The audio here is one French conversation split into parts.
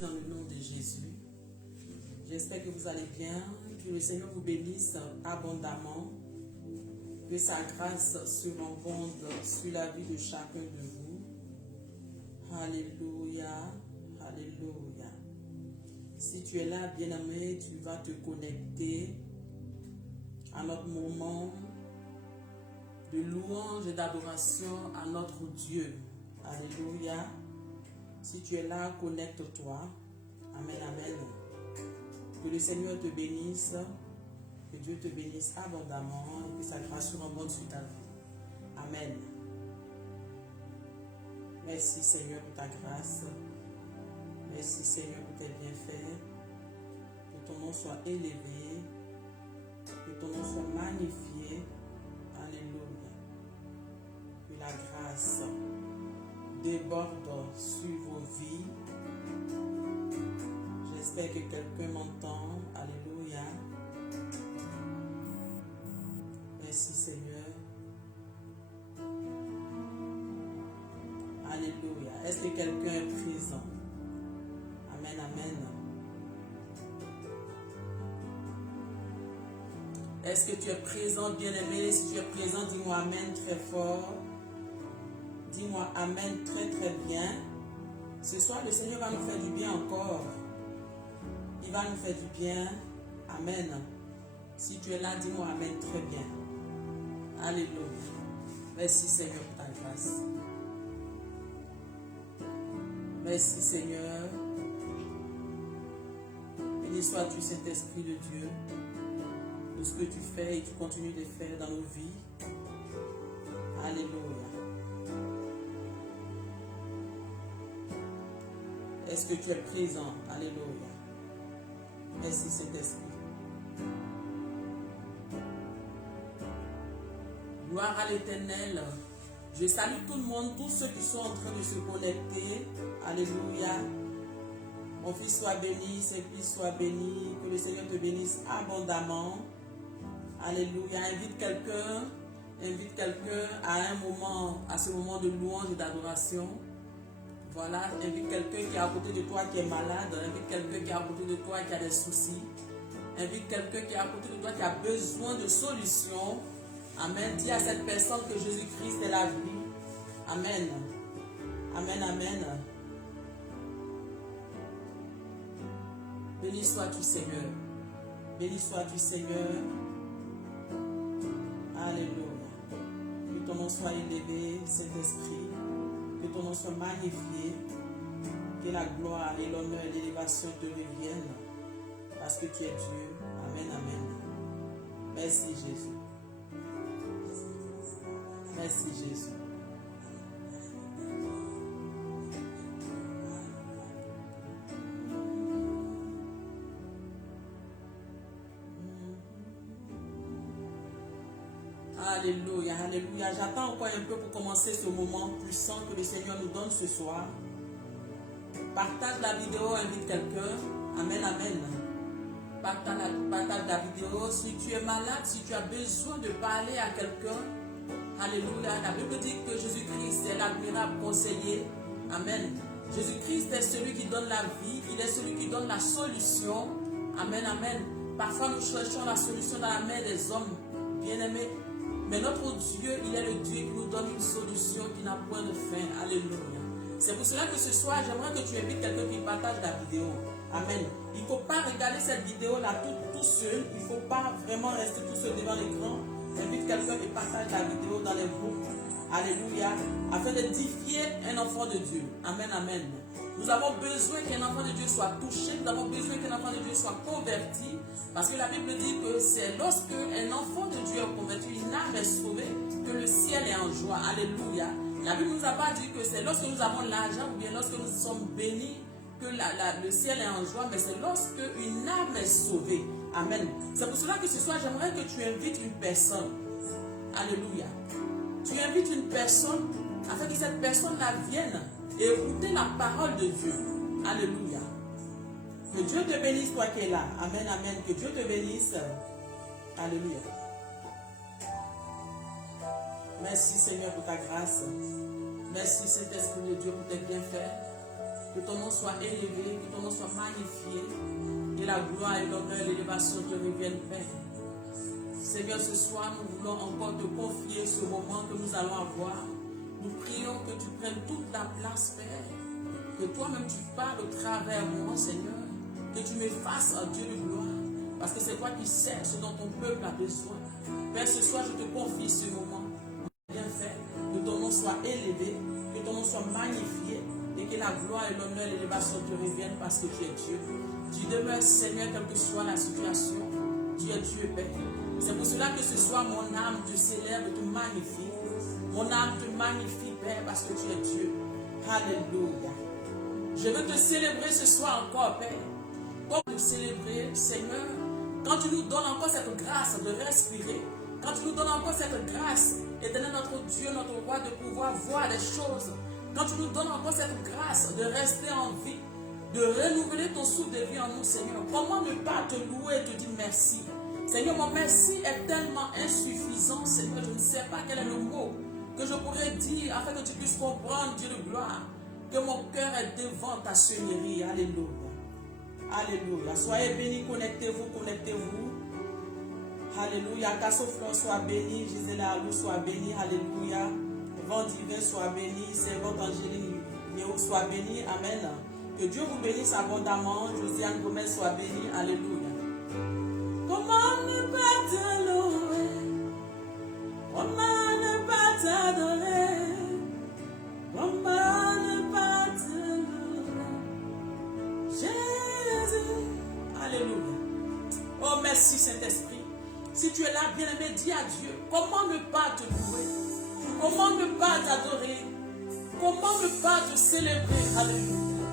Dans le nom de Jésus, j'espère que vous allez bien, que le Seigneur vous bénisse abondamment, que sa grâce surabonde sur la vie de chacun de vous. Alléluia, alléluia. Si tu es là, bien-aimé, tu vas te connecter à notre moment de louange et d'adoration à notre Dieu. Alléluia. Si tu es là, connecte-toi. Amen, amen. Que le Seigneur te bénisse, que Dieu te bénisse abondamment et que sa grâce surabonde sur ta vie. Amen. Merci Seigneur pour ta grâce. Merci Seigneur pour tes bienfaits. Que ton nom soit élevé. Que ton nom soit magnifié. Alléluia. Que la grâce déborde sur vos vies. J'espère que quelqu'un m'entend. Alléluia. Merci Seigneur. Alléluia. Est-ce que quelqu'un est présent? Amen, amen. Est-ce que tu es présent, bien-aimé? Si tu es présent, dis-moi amen très fort. Dis-moi amen très très bien. Ce soir, le Seigneur va nous faire du bien encore. Il va nous faire du bien. Amen. Si tu es là, dis-moi amen très bien. Alléluia. Merci Seigneur pour ta grâce. Merci Seigneur. Béni sois-tu Saint-Esprit de Dieu. Tout ce que tu fais et tu continues de faire dans nos vies. Alléluia. Est-ce que tu es présent? Alléluia. Merci Saint-Esprit. Gloire à l'Éternel. Je salue tout le monde, tous ceux qui sont en train de se connecter. Alléluia. Mon fils soit béni, ses fils soient bénis. Que le Seigneur te bénisse abondamment. Alléluia. Invite quelqu'un à un moment, à ce moment de louange et d'adoration. Voilà, invite quelqu'un qui est à côté de toi qui est malade, invite quelqu'un qui est à côté de toi qui a des soucis, invite quelqu'un qui est à côté de toi qui a besoin de solutions. Amen. Dis à cette personne que Jésus-Christ est la vie. Amen. Amen, amen. Béni sois-tu Seigneur. Béni sois-tu Seigneur. Alléluia. Que ton nom soit élevé, Saint-Esprit. Que ton nom soit magnifié, que la gloire et l'honneur et l'élévation te reviennent, parce que tu es Dieu. Amen, amen. Merci Jésus. Merci Jésus. Alléluia, alléluia. J'attends encore un peu pour commencer ce moment puissant que le Seigneur nous donne ce soir. Partage la vidéo, invite quelqu'un. Amen, amen. Partage la vidéo. Si tu es malade, si tu as besoin de parler à quelqu'un, alléluia. La Bible dit que Jésus-Christ est l'admirable conseiller. Amen. Jésus-Christ est celui qui donne la vie. Il est celui qui donne la solution. Amen, amen. Parfois nous cherchons la solution dans la main des hommes bien-aimés. Mais notre Dieu, il est le Dieu qui nous donne une solution qui n'a point de fin. Alléluia. C'est pour cela que ce soir, j'aimerais que tu invites quelqu'un qui partage la vidéo. Amen. Il ne faut pas regarder cette vidéo-là tout seul. Il ne faut pas vraiment rester tout seul devant l'écran. Invite quelqu'un et partage la vidéo dans les groupes. Alléluia. Afin d'édifier un enfant de Dieu. Amen, amen. Nous avons besoin qu'un enfant de Dieu soit touché. Nous avons besoin qu'un enfant de Dieu soit converti. Parce que la Bible dit que c'est lorsque un enfant de Dieu est converti, une âme est sauvée, que le ciel est en joie. Alléluia. La Bible ne nous a pas dit que c'est lorsque nous avons l'argent ou bien lorsque nous sommes bénis que le ciel est en joie, mais c'est lorsque une âme est sauvée. Amen. C'est pour cela que ce soir, j'aimerais que tu invites une personne. Alléluia. Tu invites une personne afin que cette personne-là vienne écouter la parole de Dieu. Alléluia. Que Dieu te bénisse, toi qui es là. Amen, amen. Que Dieu te bénisse. Alléluia. Merci Seigneur pour ta grâce. Merci Saint-Esprit de Dieu pour tes bienfaits. Que ton nom soit élevé, que ton nom magnifié. Et la gloire et l'honneur et l'élévation te reviennent, Père. Seigneur, ce soir, nous voulons encore te confier ce moment que nous allons avoir. Nous prions que tu prennes toute ta place, Père. Que toi-même tu parles au travers moi, Seigneur. Que tu me fasses un Dieu de gloire. Parce que c'est toi qui sais ce dont ton peuple a besoin. Père, ce soir, je te confie ce moment. Bien fait. Que ton nom soit élevé. Que ton nom soit magnifié. Et que la gloire et l'honneur et l'élévation te reviennent parce que tu es Dieu. Tu demeures, Seigneur, quelle que soit la situation. Tu es Dieu, Père. C'est pour cela que ce soir, mon âme te célèbre et te magnifie. Mon âme te magnifie, Père, parce que tu es Dieu. Alléluia. Je veux te célébrer ce soir encore, Père. Comme te célébrer, Seigneur, quand tu nous donnes encore cette grâce de respirer, quand tu nous donnes encore cette grâce, éternel notre Dieu, notre roi, de pouvoir voir les choses, quand tu nous donnes encore cette grâce de rester en vie, de renouveler ton souffle de vie en nous, Seigneur, comment ne pas te louer et te dire merci? Seigneur, mon merci est tellement insuffisant, Seigneur, je ne sais pas quel est le mot que je pourrais dire afin que tu puisses comprendre, Dieu de gloire, que mon cœur est devant ta seigneurie. Alléluia. Alléluia. Soyez bénis, connectez-vous, connectez-vous. Alléluia. Cassofleur soit béni, Gisela Alou soit béni. Alléluia. Vent divin soit béni, servante Angéline Néo soit béni. Amen. Que Dieu vous bénisse abondamment. Josiane Gomez soit bénie. Alléluia. Comment ne pas te louer? Comment ne pas t'adorer? Comment ne pas te louer? Jésus. Alléluia. Oh, merci Saint-Esprit. Si tu es là, bien-aimé, dis à Dieu, comment ne pas te louer? Comment ne pas t'adorer? Comment ne pas te célébrer? Alléluia.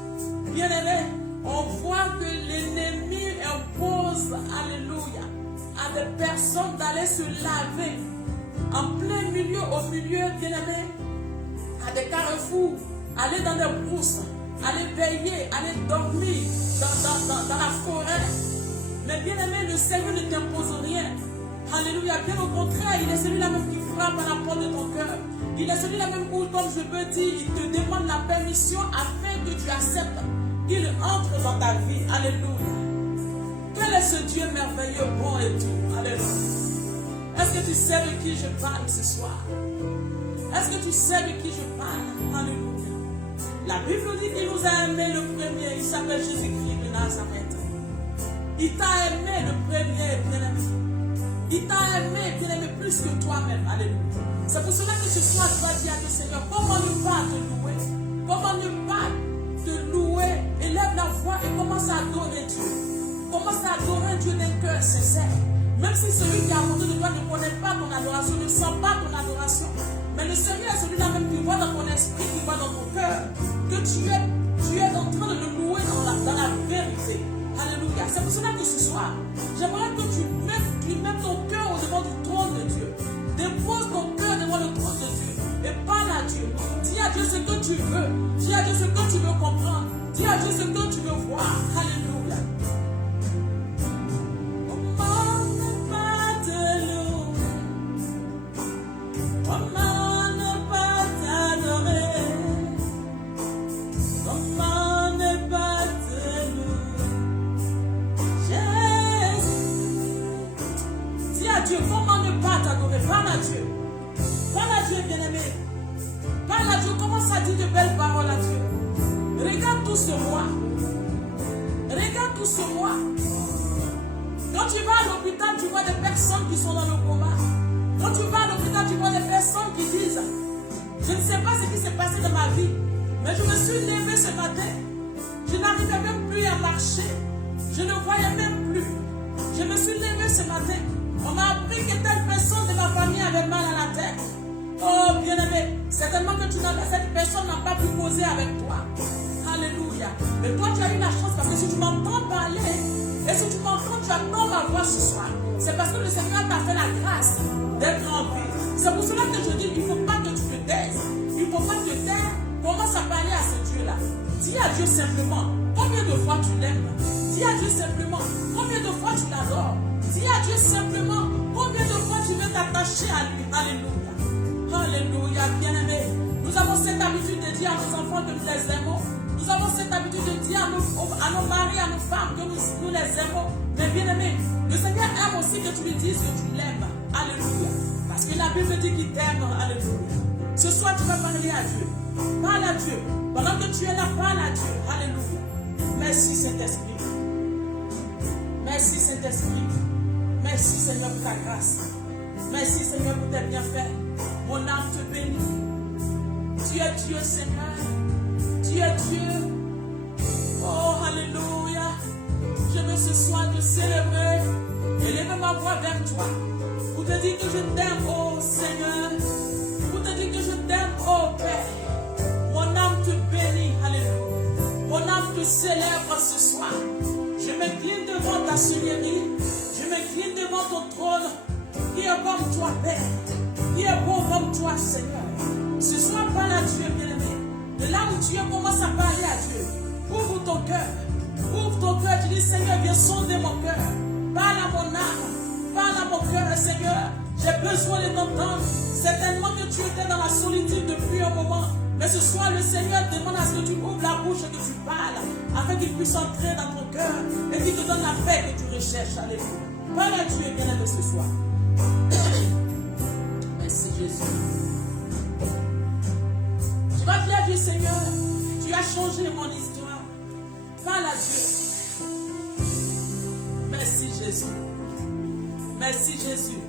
Bien-aimé, on voit que l'ennemi impose, alléluia, à des personnes d'aller se laver en plein milieu, au milieu, bien-aimé, à des carrefours, aller dans des brousses, aller veiller, aller dormir dans la forêt. Mais bien-aimé, le Seigneur ne t'impose rien. Alléluia, bien au contraire, il est celui-là même qui frappe à la porte de ton cœur. Il est celui-là même où, comme je peux dire, il te demande la permission afin que tu acceptes qu'il entre dans ta vie. Alléluia. Quel est ce Dieu merveilleux, bon et tout? Alléluia. Est-ce que tu sais de qui je parle ce soir? Est-ce que tu sais de qui je parle? Alléluia. La Bible dit qu'il nous a aimé le premier. Il s'appelle Jésus-Christ de Nazareth. Il t'a aimé le premier, bien-aimé. Il t'a aimé, bien-aimé, plus que toi-même. Alléluia. C'est pour cela que ce soir, tu vas dire à Dieu, Seigneur, comment ne pas te louer? Comment ne pas te louer? Élève la voix et commence à adorer Dieu. Commence à adorer Dieu d'un cœur sincère. Même si celui qui est à côté de toi ne connaît pas ton adoration, ne sent pas ton adoration. Mais le Seigneur est celui-là même qui voit dans ton esprit, qui voit dans ton cœur, que tu es en train de le louer dans la vérité. Alléluia. C'est pour cela que ce soir, j'aimerais que tu mettes ton cœur au devant du trône de Dieu. Dépose ton cœur devant le trône de Dieu. Et parle à Dieu. Dis à Dieu ce que tu veux. Dis à Dieu ce que tu veux comprendre. Dis à Dieu ce que tu veux voir. Alléluia. Comment ne pas te louer? Comment ne pas t'adorer? Comment ne pas te louer? Dis à Dieu, comment ne pas t'adorer? Parle à Dieu. Parle à Dieu, bien-aimé. Parle à Dieu, commence à dire de belles paroles à Dieu. Regarde tout sur moi. Regarde tout sur moi. Quand tu vas à l'hôpital, tu vois des personnes qui sont dans le coma. Quand tu vas à l'hôpital, tu vois des personnes qui disent, je ne sais pas ce qui s'est passé dans ma vie, mais je me suis levée ce matin. Je n'arrivais même plus à marcher. Je ne voyais même plus. Je me suis levée ce matin. On m'a appris que telle personne de ma famille avait mal à la tête. Oh, bien-aimé, certainement que cette personne n'a pas pu causer avec toi. Alléluia. Mais toi, tu as eu la chance parce que si tu m'entends parler, et si tu m'entends, tu attends ma voix ce soir. C'est parce que le Seigneur t'a fait la grâce d'être en vie. C'est pour cela que je dis qu'il ne faut pas que tu te taises. Il ne faut pas te taire. Commence à parler à ce Dieu-là. Dis à Dieu simplement combien de fois tu l'aimes. Dis à Dieu simplement combien de fois tu l'adores. Dis à Dieu simplement combien de fois tu veux t'attacher à lui. Alléluia. Alléluia, bien-aimé. Nous avons cette habitude de dire à nos enfants que nous les aimons. Nous Nous avons cette habitude de dire à nos maris, à nos femmes que nous les aimons. Mais bien aimé, le Seigneur aime aussi que tu lui dises que tu l'aimes. Alléluia. Parce que la Bible dit qu'il t'aime. Alléluia. Ce soir, tu vas parler à Dieu. Parle à Dieu. Pendant que tu es là, parle à Dieu. Alléluia. Merci Saint-Esprit. Merci Saint-Esprit. Merci Seigneur pour ta grâce. Merci Seigneur pour tes bienfaits. Mon âme te bénit. Tu es Dieu Seigneur. Tu es Dieu. Oh, alléluia. Je veux ce soir te célébrer. Élever ma voix vers toi. Pour te dire que je t'aime, oh Seigneur. Pour te dire que je t'aime, oh Père. Mon âme te bénit. Alléluia. Mon âme te célèbre ce soir. Je m'incline devant ta seigneurie. Je m'incline devant ton trône. Qui est comme toi, Père. Qui est bon comme toi, Seigneur. Ce soir, parle à Dieu, bien-aimé. De là où tu es, commence à parler à Dieu. Ouvre ton cœur. Ouvre ton cœur. Tu dis, Seigneur, viens sonder mon cœur. Parle à mon âme. Parle à mon cœur, Seigneur. J'ai besoin de t'entendre. Certainement que tu étais dans la solitude depuis un moment. Mais ce soir, le Seigneur demande à ce que tu ouvres la bouche et que tu parles. Afin qu'il puisse entrer dans ton cœur. Et qu'il te donne la paix que tu recherches. Alléluia. Parle à Dieu, bien-aimé, ce soir. Merci, Jésus. Tu vas dire à Dieu, Seigneur, tu as changé mon histoire. Parle à Dieu. Merci Jésus. Merci Jésus.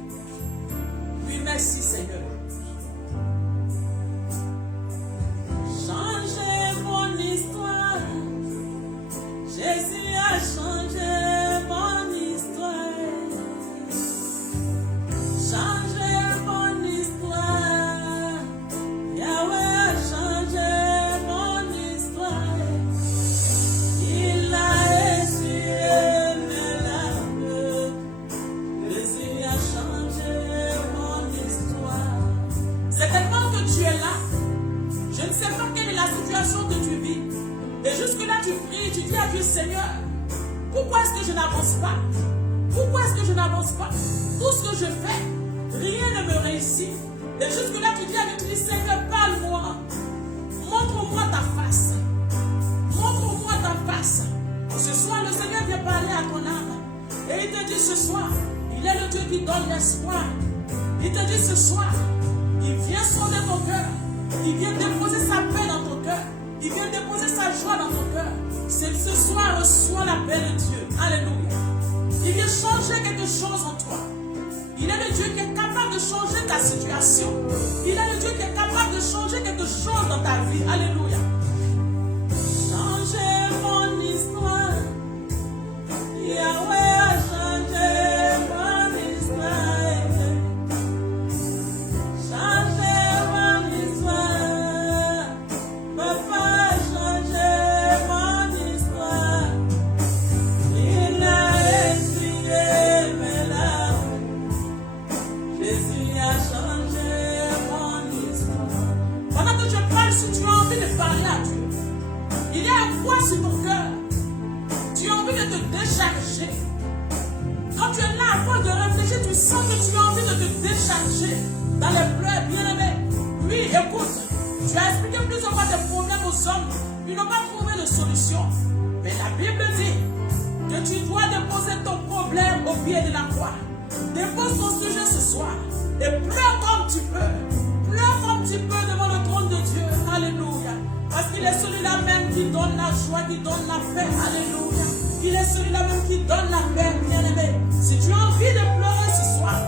Oui, merci Seigneur. Changez mon histoire. Jésus a changé mon histoire. Changez mon histoire. Yahweh a changé mon histoire. Il a essuyé mes larmes. Jésus a changé mon histoire. C'est tellement que tu es là. Je ne sais pas quelle est la situation que tu vis. Et jusque-là, tu pries, tu dis à Dieu, Seigneur, pourquoi est-ce que je n'avance pas? Pourquoi est-ce que je n'avance pas? Tout ce que je fais, rien ne me réussit. Et jusque-là, tu dis à Dieu, tu dis, Seigneur, parle-moi. Montre-moi ta face. Montre-moi ta face. Ce soir, le Seigneur vient parler à ton âme. Et il te dit ce soir, il est le Dieu qui donne l'espoir. Il te dit ce soir, il vient sonder ton cœur. Il vient déposer sa paix dans ton cœur. Il vient déposer sa joie dans ton cœur. C'est ce soir, reçois la paix de Dieu. Alléluia. Il vient changer quelque chose en toi. Il est le Dieu qui est capable de changer ta situation. Il est le Dieu qui est capable de changer quelque chose dans ta vie. Alléluia. Changez mon histoire. Yahweh a changé mon histoire. Changez mon histoire. Papa a changé mon histoire. Il a essuyé mes larmes. Jésus a changé mon histoire. Pendant que je parle, si tu as envie de parler à Dieu, il y a un poids sur ton cœur. Tu as envie de te décharger. Quand tu es là, avant de réfléchir, tu sens que tu as envie de te décharger dans les pleurs, bien-aimé. Oui, écoute, tu as expliqué plusieurs fois tes problèmes aux hommes. Ils n'ont pas trouvé de solution. Mais la Bible dit que tu dois déposer ton problème au pied de la croix. Dépose ton sujet ce soir et pleure comme tu peux. Pleure comme tu peux devant le trône de Dieu. Alléluia. Parce qu'il est celui-là même qui donne la joie, qui donne la paix. Alléluia. Il est celui-là même qui donne la paix, bien-aimé. Si tu as envie de pleurer ce soir,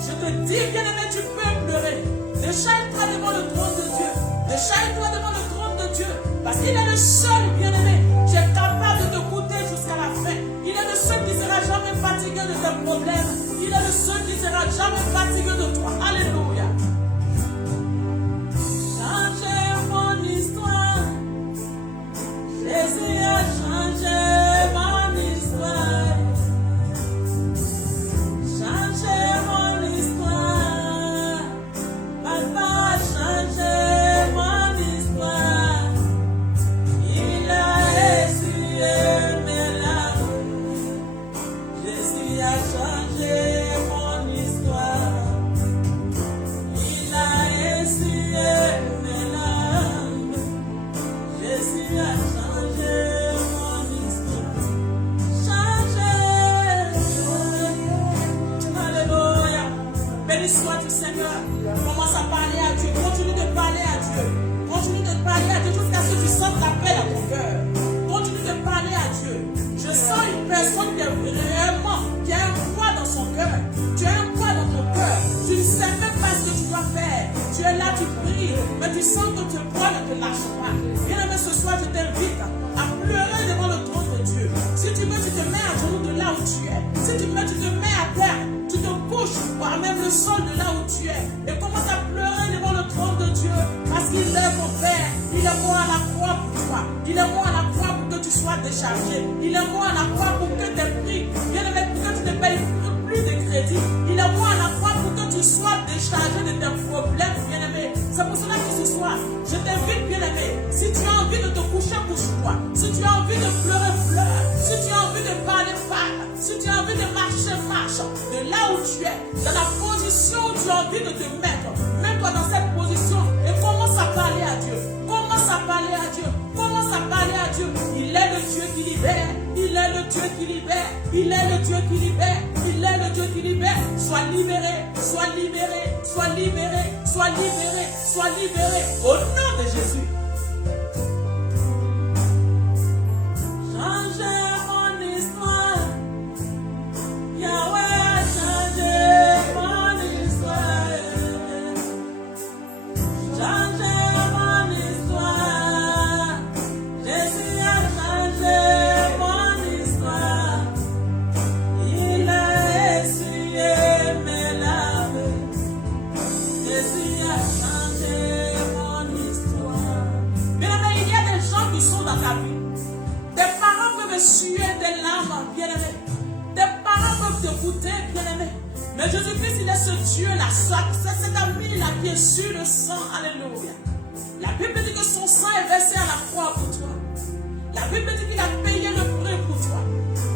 je te dis, bien-aimé, tu peux pleurer. Déchaîne-toi devant le trône de Dieu. Déchaîne-toi devant le trône de Dieu. Parce qu'il est le seul, bien-aimé, qui est capable de te goûter jusqu'à la fin. Il est le seul qui ne sera jamais fatigué de tes problèmes. Il est le seul qui ne sera jamais fatigué de toi. Alléluia. Changez mon histoire. Jésus a changé mon histoire. Changez mon histoire. Papa a changé mon histoire. Il tu sens que tes bras ne te lâchent pas. Bien-aimé, ce soir, je t'invite à pleurer devant le trône de Dieu. Si tu veux, tu te mets à genoux de là où tu es. Si tu veux, tu te mets à terre. Tu te couches, voire même le sol de là où tu es. Et commence à pleurer devant le trône de Dieu. Parce qu'il est mon Père. Il est mort à la croix pour toi. Il est mort à la croix pour que tu sois déchargé. Il est mort à la croix pour que tes prix, bien-aimé, pour que tu ne payes plus de crédit. Il est mort à la croix pour que tu sois déchargé de tes problèmes, bien-aimé. C'est pour cela que ce soir, je t'invite, bien-aimé, si tu as envie de te coucher, couche-toi. Si tu as envie de pleurer, pleure. Si tu as envie de parler, parle. Si tu as envie de marcher, marche. De là où tu es, dans la position où tu as envie de te mettre, mets-toi dans cette position et commence à parler à Dieu. Commence à parler à Dieu. Commence à parler à Dieu. Il est le Dieu qui libère. Il est le Dieu qui libère. Il est le Dieu qui libère. Il est le Dieu qui libère. Sois libéré. Sois libéré. Sois libéré. Sois libéré. Sois libéré. Au nom de Jésus. Changez mon histoire. Yahweh a changé mon histoire. Changez mon histoire. Jésus a changé mon histoire. Il a essuyé mes larmes. Jésus a changé mon histoire. Bien-aimé, il y a des gens qui sont dans ta vie. Tes parents peuvent essuyer des larmes, bien-aimé. Tes parents peuvent te goûter, bien-aimé. Mais Jésus-Christ, il est ce Dieu-là, c'est cet ami-là qui essuie le sang. Alléluia. La Bible dit que son sang est versé à la croix pour toi. La Bible dit qu'il a payé le prix pour toi.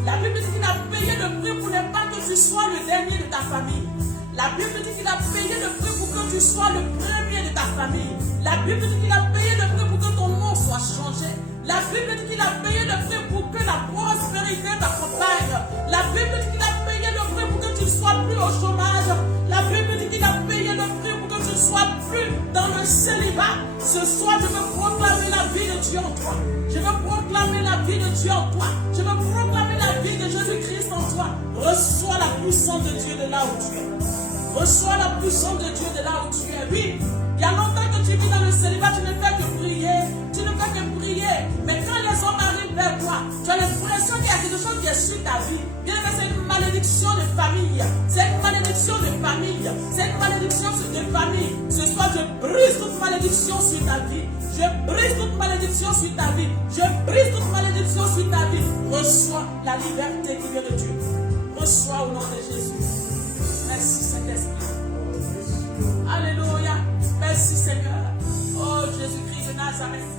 La Bible dit qu'il a payé le prix pour ne pas que tu sois le dernier de ta famille. La Bible dit qu'il a payé le prix pour que tu sois le premier de ta famille. La Bible dit qu'il a payé le prix pour que ton nom soit changé. La Bible dit qu'il a payé le prix pour que la prospérité t'accompagne. La Bible dit qu'il a payé le prix pour que tu ne sois plus au chômage. La Bible dit qu'il a payé le prix pour que tu ne sois plus dans le célibat. Ce soir, je veux proclamer la vie de Dieu en toi. Je veux proclamer la vie de Dieu en toi. Je veux proclamer la vie de Jésus-Christ en toi. Reçois la puissance de Dieu de là où tu es. Reçois la puissance de Dieu de là où tu es. Oui, il y a longtemps que tu vis dans le célibat, tu ne fais que prier. Tu ne fais que prier. Mais quand les hommes arrivent vers toi, tu as l'impression qu'il y a quelque chose qui est sur ta vie. Bien aimé, c'est une malédiction de famille. C'est une malédiction de famille. C'est une malédiction de famille. Ce soir, je brise toute malédiction sur ta vie. Je brise toute malédiction sur ta vie. Je brise toute malédiction sur ta vie. Reçois la liberté qui vient de Dieu. Reçois au nom de Jésus. Merci Saint-Esprit. Alléluia. Merci Seigneur. Oh Jésus-Christ de Nazareth.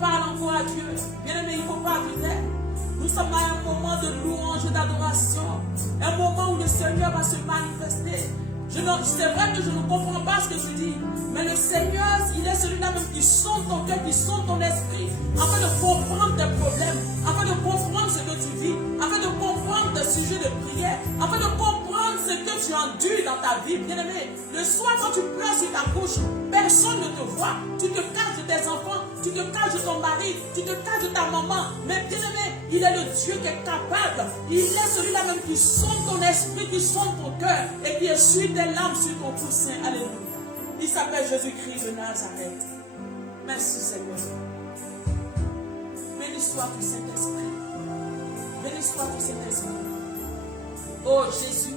Parle encore à Dieu. Bien-aimé, il ne faut pas arrêter. Nous sommes à un moment de louange et d'adoration. Un moment où le Seigneur va se manifester. C'est vrai que je ne comprends pas ce que tu dis. Mais le Seigneur, il est celui-là même qui sonde ton cœur, qui sonde ton esprit. Afin de comprendre tes problèmes. Afin de comprendre ce que tu vis. Afin de comprendre tes sujets de prière. Afin de comprendre ce que tu endures dans ta vie. Bien-aimé, le soir quand tu pleures sur ta couche, personne ne te voit. Tu te caches de tes enfants. Tu te caches de ton mari. Tu te caches de ta maman. Mais bien-aimé, il est le Dieu qui est capable. Il est celui-là même qui sonde ton esprit, qui sonde ton cœur et qui essuie tes larmes sur ton coussin. Alléluia. Il s'appelle Jésus-Christ de Nazareth. Merci Seigneur. Béni sois tu Saint-Esprit. Béni sois tu Saint-Esprit. Oh Jésus,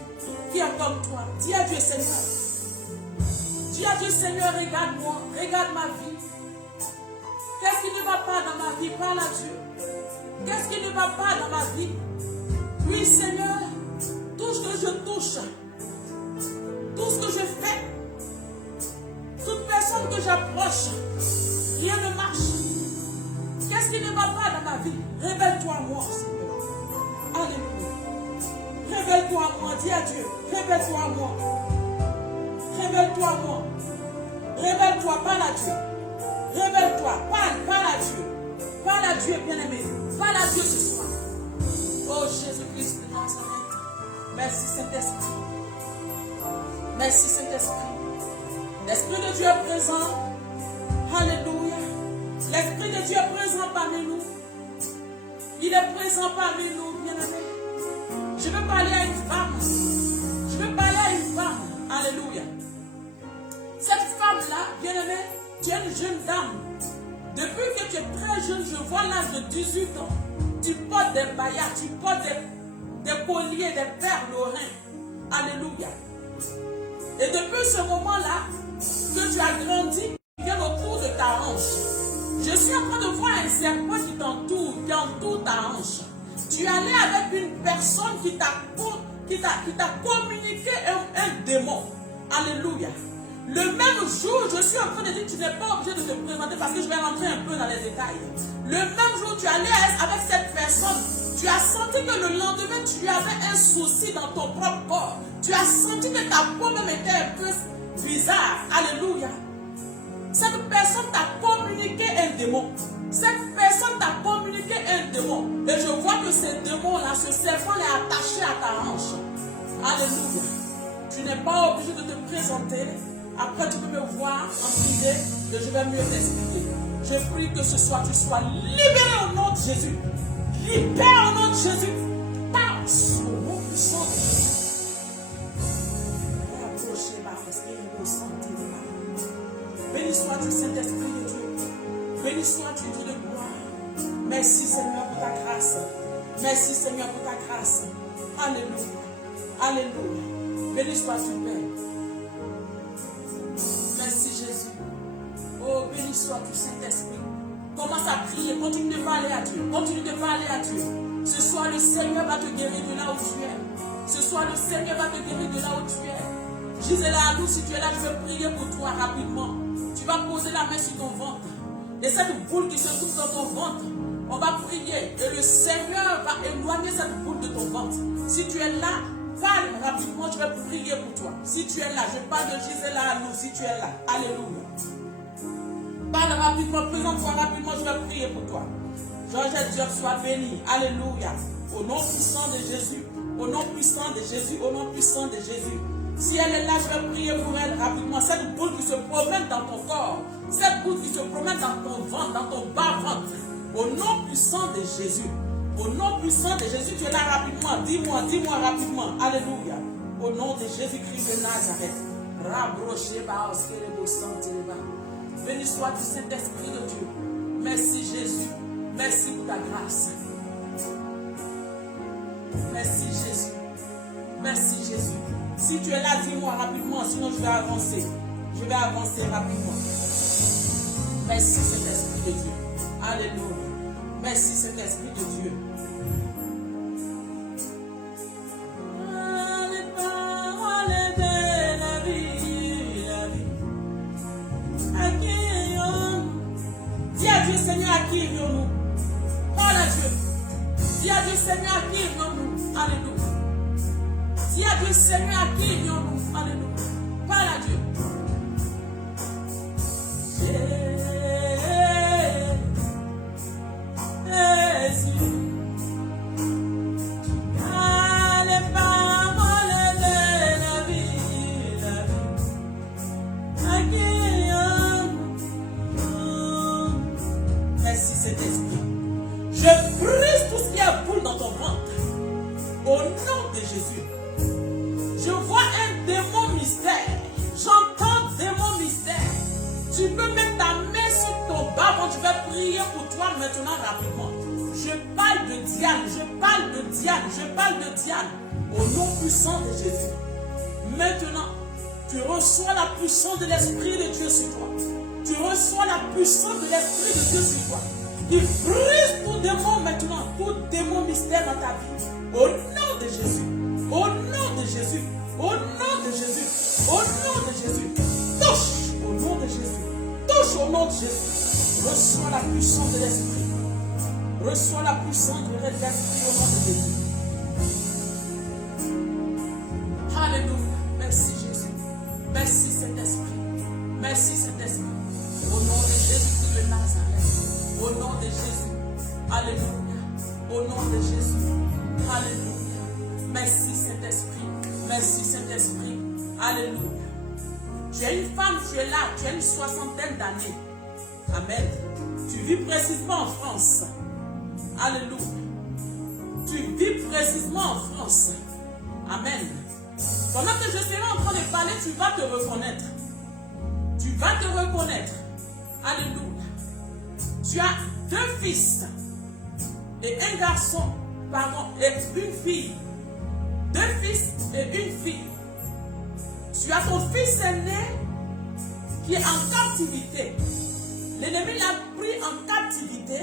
qui est comme toi? Dis à Dieu Seigneur. Dis à Dieu Seigneur, regarde-moi. Regarde ma vie. Qu'est-ce qui ne va pas dans ma vie? Parle à Dieu. Qu'est-ce qui ne va pas dans ma vie? Oui Seigneur, tout ce que je touche, tout ce que je fais, toute personne que j'approche, rien ne marche. Qu'est-ce qui ne va pas dans ma vie? Révèle-toi à moi, Seigneur. Alléluia. Révèle-toi à moi, dis à Dieu, révèle-toi à moi. Révèle-toi à moi. Révèle-toi, parle à Dieu. Révèle-toi, parle à Dieu. Parle à Dieu, bien-aimé. Parle à Dieu ce soir. Oh Jésus-Christ de Nazareth. Merci Saint-Esprit. Merci Saint-Esprit. L'Esprit de Dieu est présent. Alléluia. L'Esprit de Dieu est présent parmi nous. Il est présent parmi nous, bien-aimé. Je veux parler à une femme. Je veux parler à une femme. Alléluia. Cette femme-là, bien-aimée, Tu es une jeune dame. Depuis que tu es très jeune, je vois l'âge de 18 ans. Tu portes des baillards, tu portes des colliers, des perles aux reins. Alléluia. Et depuis ce moment-là, que tu as grandi, tu viens autour de ta hanche. Je suis en train de voir un serpent qui entoure ta hanche. Tu es allé avec une personne qui t'a communiqué un démon. Alléluia. Le même jour, je suis en train de dire que tu n'es pas obligé de te présenter parce que je vais rentrer un peu dans les détails. Le même jour, tu es allé avec cette personne. Tu as senti que le lendemain, tu avais un souci dans ton propre corps. Tu as senti que ta peau même était un peu bizarre. Alléluia. Cette personne t'a communiqué un démon. Cette personne t'a communiqué un démon. Et je vois que ce démon-là, ce serpent est attaché à ta hanche. Alléluia. Tu n'es pas obligé de te présenter. Après, tu peux me voir en privé et je vais mieux t'expliquer. Je prie que ce soir, tu sois libéré au nom de Jésus. Libère au nom de Jésus. Passe au nom puissant de Jésus. Béni sois-tu, Saint-Esprit de Dieu. Béni sois-tu, Dieu de gloire. Merci, Seigneur, pour ta grâce. Merci, Seigneur, pour ta grâce. Alléluia. Alléluia. Béni sois-tu, Père. Merci, Jésus. Oh, béni sois-tu, Saint-Esprit. Commence à prier. Continue de parler à Dieu. Continue de parler à Dieu. Ce soir, le Seigneur va te guérir de là où tu es. Ce soir, le Seigneur va te guérir de là où tu es. Gisela, nous, si tu es là, je vais prier pour toi rapidement. Tu vas poser la main sur ton ventre. Et cette boule qui se trouve dans ton ventre, on va prier. Et le Seigneur va éloigner cette boule de ton ventre. Si tu es là, parle rapidement, je vais prier pour toi. Si tu es là, je parle de Gisela à nous. Si tu es là, alléluia. Parle rapidement, présente-toi rapidement, je vais prier pour toi. Georgette Dieu soit béni. Alléluia. Au nom puissant de Jésus. Au nom puissant de Jésus. Au nom puissant de Jésus. Si elle est là, je vais prier pour elle rapidement. Cette boule qui se promène dans ton corps. Cette boule qui se promène dans ton ventre, dans ton bas-ventre. Au nom puissant de Jésus. Au nom puissant de Jésus, tu es là rapidement. Dis-moi rapidement. Alléluia. Au nom de Jésus-Christ de Nazareth. Béni sois-tu, Saint-Esprit de Dieu. Merci, Jésus. Merci pour ta grâce. Merci, Jésus. Merci, Jésus. Si tu es là, dis-moi rapidement, sinon je vais avancer. Je vais avancer rapidement. Merci, Saint-Esprit de Dieu. Alléluia. Merci, Saint-Esprit de Dieu. Dis à Dieu, Seigneur, à qui envions-nous? Parle à Dieu. Dis à Dieu, Seigneur, à qui envions-nous? Alléluia. Dis à Dieu, Seigneur, à qui envions-nous? Alléluia. Parle à Dieu. Merci Saint-Esprit. Je brise tout ce qui a boule dans ton ventre. Au nom de Jésus. Je vois un démon mystère. J'entends démon mystère. Tu peux mettre ta main sur ton bas-ventre. Je vais prier pour toi maintenant rapidement. Je parle de Diane. Je parle de Diane. Je parle de Diane. Au nom puissant de Jésus. Maintenant, tu reçois la puissance de l'Esprit de Dieu sur toi. Tu reçois la puissance de l'Esprit de Dieu sur toi. Il brise tout démon maintenant, tout démon mystère dans ta vie. Au nom de Jésus. Au nom de Jésus. Au nom de Jésus. Au nom de Jésus. Touche au nom de Jésus. Touche au nom de Jésus. Reçois la puissance de l'Esprit. Reçois la puissance de l'Esprit au nom de Jésus. Alléluia. Merci Jésus. Merci Saint-Esprit. Merci Saint-Esprit. Au nom de Jésus de Nazareth. Au nom de Jésus. Alléluia. Au nom de Jésus. Alléluia. Merci Saint-Esprit. Merci Saint-Esprit. Alléluia. Tu es une femme, tu es là, tu as une 60aine d'années. Amen. Tu vis précisément en France. Alléluia. Tu vis précisément en France. Amen. Pendant que je serai en train de parler, tu vas te reconnaître. Tu vas te reconnaître. Alléluia. Tu as 2 fils et un garçon, et une fille. 2 fils et une fille. Tu as ton fils aîné qui est en captivité. L'ennemi l'a pris en captivité.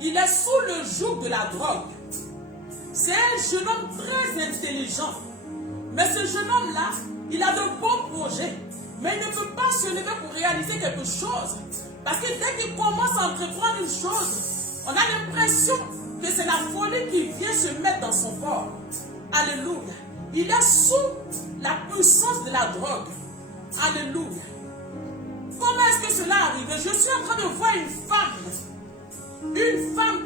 Il est sous le joug de la drogue. C'est un jeune homme très intelligent. Mais ce jeune homme-là, il a de bons projets. Mais il ne peut pas se lever pour réaliser quelque chose. Parce que dès qu'il commence à entreprendre une chose, on a l'impression que c'est la folie qui vient se mettre dans son corps. Alléluia. Il est sous la puissance de la drogue. Alléluia. Comment est-ce que cela arrive? Je suis en train de voir une femme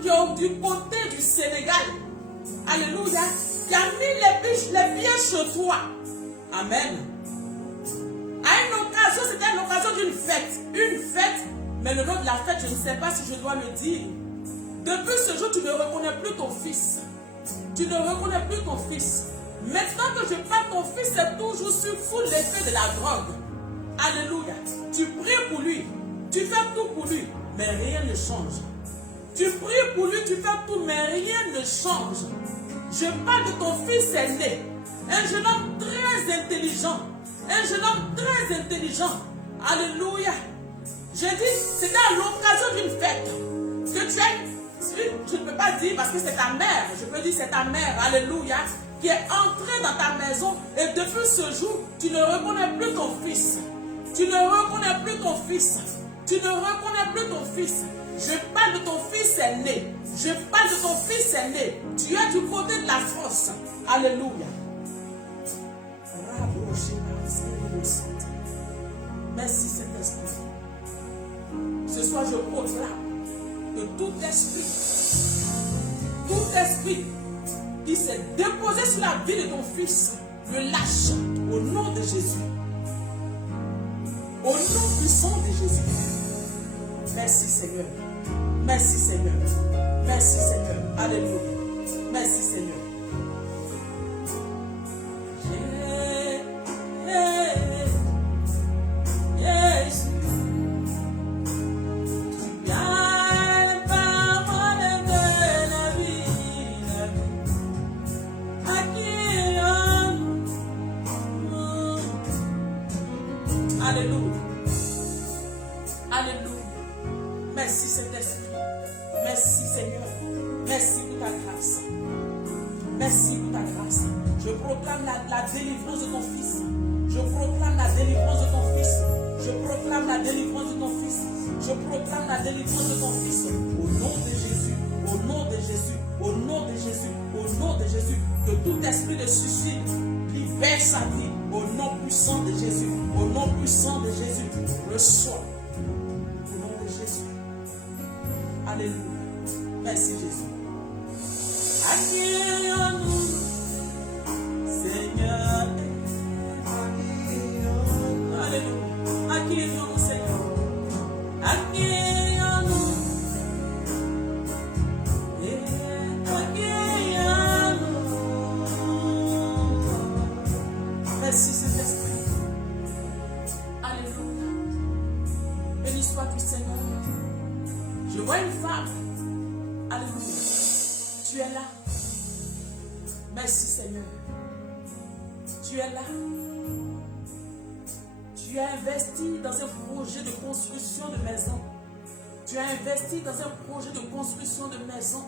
qui est du côté du Sénégal. Alléluia. Qui a mis les pieds chez toi. Amen. À une occasion, c'était l'occasion d'une fête. Une fête, mais le nom de la fête, je ne sais pas si je dois le dire. Depuis ce jour, tu ne reconnais plus ton fils. Tu ne reconnais plus ton fils. Maintenant que je parle, ton fils est toujours sous l'effet de la drogue. Alléluia. Tu pries pour lui. Tu fais tout pour lui, mais rien ne change. Tu pries pour lui, tu fais tout, mais rien ne change. Je parle de ton fils aîné. Un jeune homme très intelligent. Un jeune homme très intelligent. Alléluia. J'ai dit, c'était à l'occasion d'une fête que tu as, je ne peux pas dire parce que c'est ta mère, je peux dire c'est ta mère, alléluia, qui est entrée dans ta maison et depuis ce jour, tu ne reconnais plus ton fils. Tu ne reconnais plus ton fils. Tu ne reconnais plus ton fils. Je parle de ton fils aîné. Je parle de ton fils aîné. Tu es du côté de la France. Alléluia. Merci Saint-Esprit. Ce soir, je proclame que tout esprit qui s'est déposé sur la vie de ton fils, le lâche au nom de Jésus. Au nom puissant de Jésus. Merci Seigneur. Merci Seigneur. Merci Seigneur. Alléluia. Merci Seigneur. Alléluia. Alléluia. Merci Saint-Esprit. Merci Seigneur. Merci pour ta grâce. Merci pour ta grâce. Je proclame la délivrance de ton fils. Je proclame la délivrance de ton fils. Je proclame la délivrance de ton fils. Je proclame la délivrance de ton fils. Au nom de Jésus. Au nom de Jésus. Au nom de Jésus. Au nom de Jésus. Que tout esprit de suicide libère sa vie. Au nom puissant de Jésus. Au nom puissant de Jésus. Reçois. Au nom de Jésus. Alléluia. Merci Jésus. Accueille-nous, Seigneur. Alléluia. Accueille-nous, Seigneur. Accueille-nous. Accueille-nous. Merci Saint-Esprit. Alléluia. Béni sois-tu, Seigneur. Je vois une femme. Alléluia. Tu es là. Merci Seigneur. Tu es là. Tu as investi dans un projet de construction de maison. Tu as investi dans un projet de construction de maison.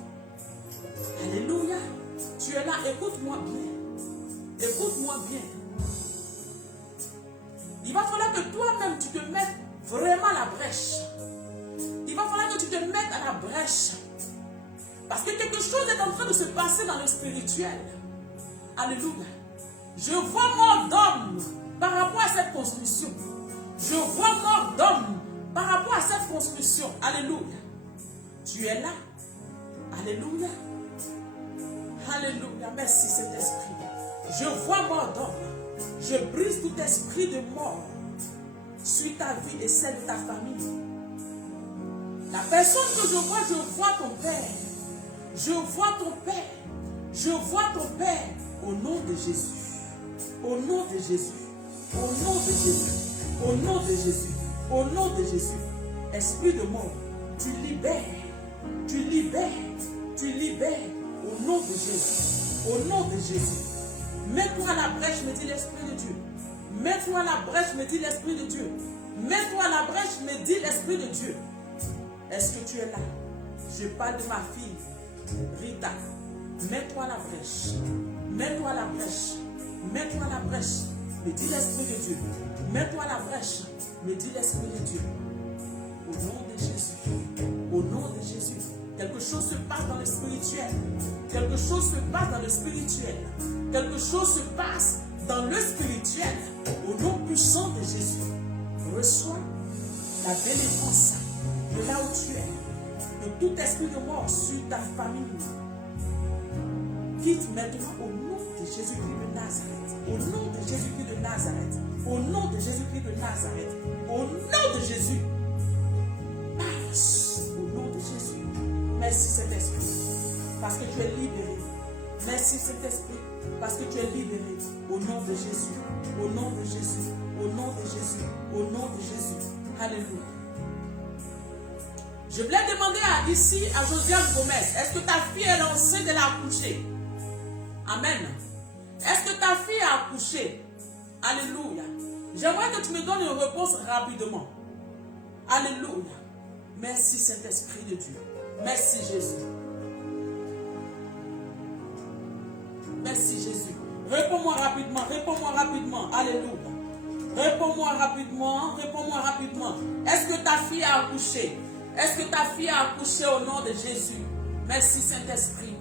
Alléluia. Tu es là. Écoute-moi bien. Écoute-moi bien. Il va falloir que toi-même tu te mettes vraiment à la brèche. Il va falloir que tu te mettes à la brèche. Parce que quelque chose est en train de se passer dans le spirituel. Alléluia. Je vois mort d'homme par rapport à cette construction. Je vois mort d'homme par rapport à cette construction. Alléluia. Tu es là. Alléluia. Alléluia. Merci Saint-Esprit. Je vois mort d'homme. Je brise tout esprit de mort sur ta vie et celle de ta famille. La personne que je vois ton Père. Je vois ton Père. Je vois ton Père au nom de Jésus. Au nom de Jésus. Au nom de Jésus. Au nom de Jésus. Au nom de Jésus. esprit de mort, tu libères, tu libères, tu libères au nom de Jésus, au nom de Jésus. Mets-toi à la brèche, me dit l'Esprit de Dieu. Mets-toi à la brèche, me dit l'Esprit de Dieu. Mets-toi à la brèche, me dit l'Esprit de Dieu. Est-ce que tu es là? Je parle de ma fille, Rita. Mets-toi à la brèche. Mets-toi à la brèche. Mets-toi à la brèche, me dit l'Esprit de Dieu. Mets-toi à la brèche, me dit l'Esprit de Dieu. Au nom de Jésus. Au nom de Jésus. Quelque chose se passe dans le spirituel. Quelque chose se passe dans le spirituel. Quelque chose se passe dans le spirituel. Au nom puissant de Jésus. Reçois la délivrance de là où tu es. De tout esprit de mort sur ta famille. Quitte maintenant au nom de Jésus-Christ de Nazareth. Au nom de Jésus-Christ de Nazareth. Au nom de Jésus-Christ de Nazareth. Au nom de Jésus. Passe au nom de Jésus. Merci Saint-Esprit. Parce que tu es libéré. Merci Saint-Esprit. Parce que tu es libéré. Au nom de Jésus. Au nom de Jésus. Au nom de Jésus. Au nom de Jésus. Alléluia. Je voulais demander ici à Josiane Gomez, est-ce que ta fille est enceinte de l'accoucher? Amen. Est-ce que ta fille a accouché? Alléluia. J'aimerais que tu me donnes une réponse rapidement. Alléluia. Merci Saint-Esprit de Dieu. Merci Jésus. Merci Jésus. Réponds-moi rapidement. Réponds-moi rapidement. Alléluia. Réponds-moi rapidement. Réponds-moi rapidement. Est-ce que ta fille a accouché? Est-ce que ta fille a accouché au nom de Jésus? Merci Saint-Esprit.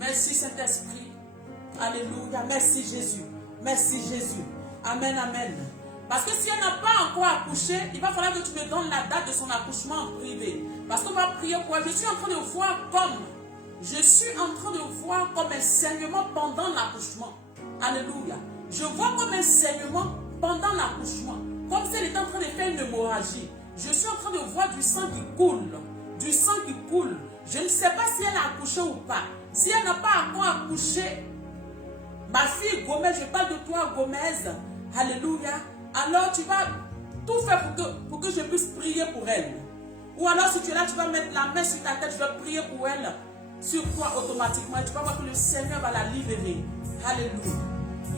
Merci Saint-Esprit. Alléluia. Merci Jésus. Merci Jésus. Amen, amen. Parce que si elle n'a pas encore accouché, il va falloir que tu me donnes la date de son accouchement en privé. Parce qu'on va prier pour elle. Je suis en train de voir comme un saignement pendant l'accouchement. Alléluia. Je vois comme un saignement pendant l'accouchement. Comme si elle était en train de faire une hémorragie. Je suis en train de voir du sang qui coule. Du sang qui coule. Je ne sais pas si elle a accouché ou pas. Si elle n'a pas encore accouché, ma fille Gomez, je parle de toi Gomez. Alléluia. Alors tu vas tout faire pour que je puisse prier pour elle. Ou alors si tu es là, tu vas mettre la main sur ta tête, je vais prier pour elle. Sur toi automatiquement. Tu vas voir que le Seigneur va la libérer. Alléluia.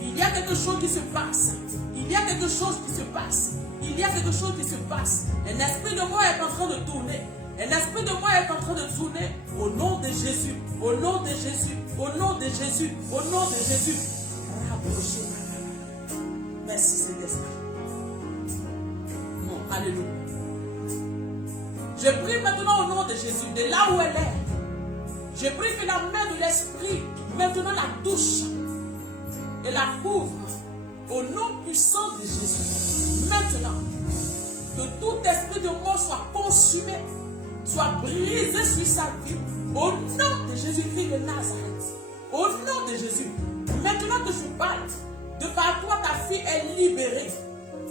Il y a quelque chose qui se passe. Il y a quelque chose qui se passe. Il y a quelque chose qui se passe. Un esprit de mort est en train de tourner. Un esprit de mort est en train de tourner. Au nom de Jésus. Au nom de Jésus. Au nom de Jésus. Au nom de Jésus. Merci Saint-Esprit. Non, alléluia. Je prie maintenant au nom de Jésus, de là où elle est. Je prie que la main de l'Esprit maintenant la touche et la couvre au nom puissant de Jésus. Maintenant, que tout esprit de mort soit consumé, soit brisé sur sa vie, au nom de Jésus-Christ de Nazareth. Au nom de Jésus. Maintenant que je parle, de par toi, ta fille est libérée.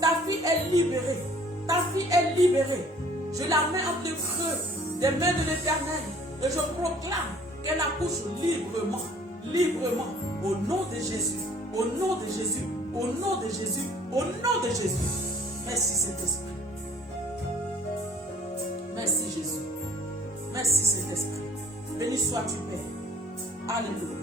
Ta fille est libérée. Ta fille est libérée. Je la mets entre les creux des mains de l'Éternel et je proclame qu'elle accouche librement. Librement. Au nom de Jésus. Au nom de Jésus. Au nom de Jésus. Au nom de Jésus. Merci Saint-Esprit. Merci Jésus. Merci Saint-Esprit. Béni sois-tu, Père. Alléluia.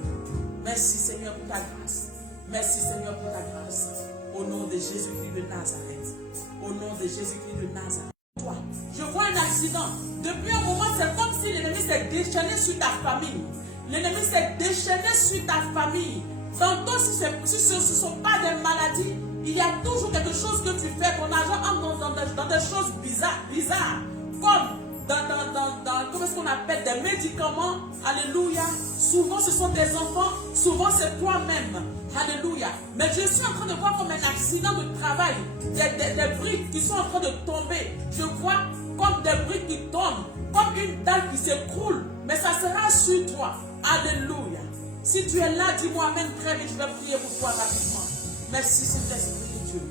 Merci Seigneur pour ta grâce. Merci Seigneur pour ta grâce. Au nom de Jésus-Christ de Nazareth. Au nom de Jésus-Christ de Nazareth. Toi, je vois un accident. Depuis un moment, c'est comme si l'ennemi s'est déchaîné sur ta famille. L'ennemi s'est déchaîné sur ta famille. Tantôt, si ce ne sont pas des maladies, il y a toujours quelque chose que tu fais. Ton argent entre dans des choses bizarres. Comme comment est-ce qu'on appelle des médicaments. Alléluia. Souvent ce sont des enfants, souvent c'est toi-même. Alléluia. Mais je suis en train de voir comme un accident de travail, des briques qui sont en train de tomber. Je vois comme des briques qui tombent, comme une dalle qui s'écroule. Mais ça sera sur toi. Alléluia. Si tu es là, dis-moi amen très vite, je vais prier pour toi rapidement. Merci Saint-Esprit de Dieu.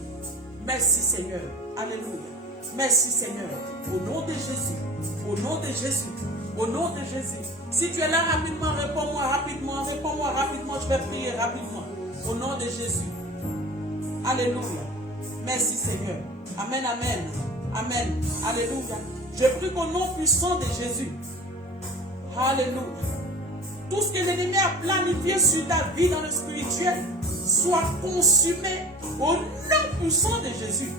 Merci Seigneur. Alléluia. Merci Seigneur. Au nom de Jésus. Au nom de Jésus. Au nom de Jésus. Si tu es là rapidement, réponds-moi rapidement. Réponds-moi rapidement. Je vais prier rapidement. Au nom de Jésus. Alléluia. Merci Seigneur. Amen, amen. Amen. Alléluia. Je prie qu'au nom puissant de Jésus, alléluia, tout ce que l'ennemi a planifié sur ta vie dans le spirituel soit consumé au nom puissant de Jésus.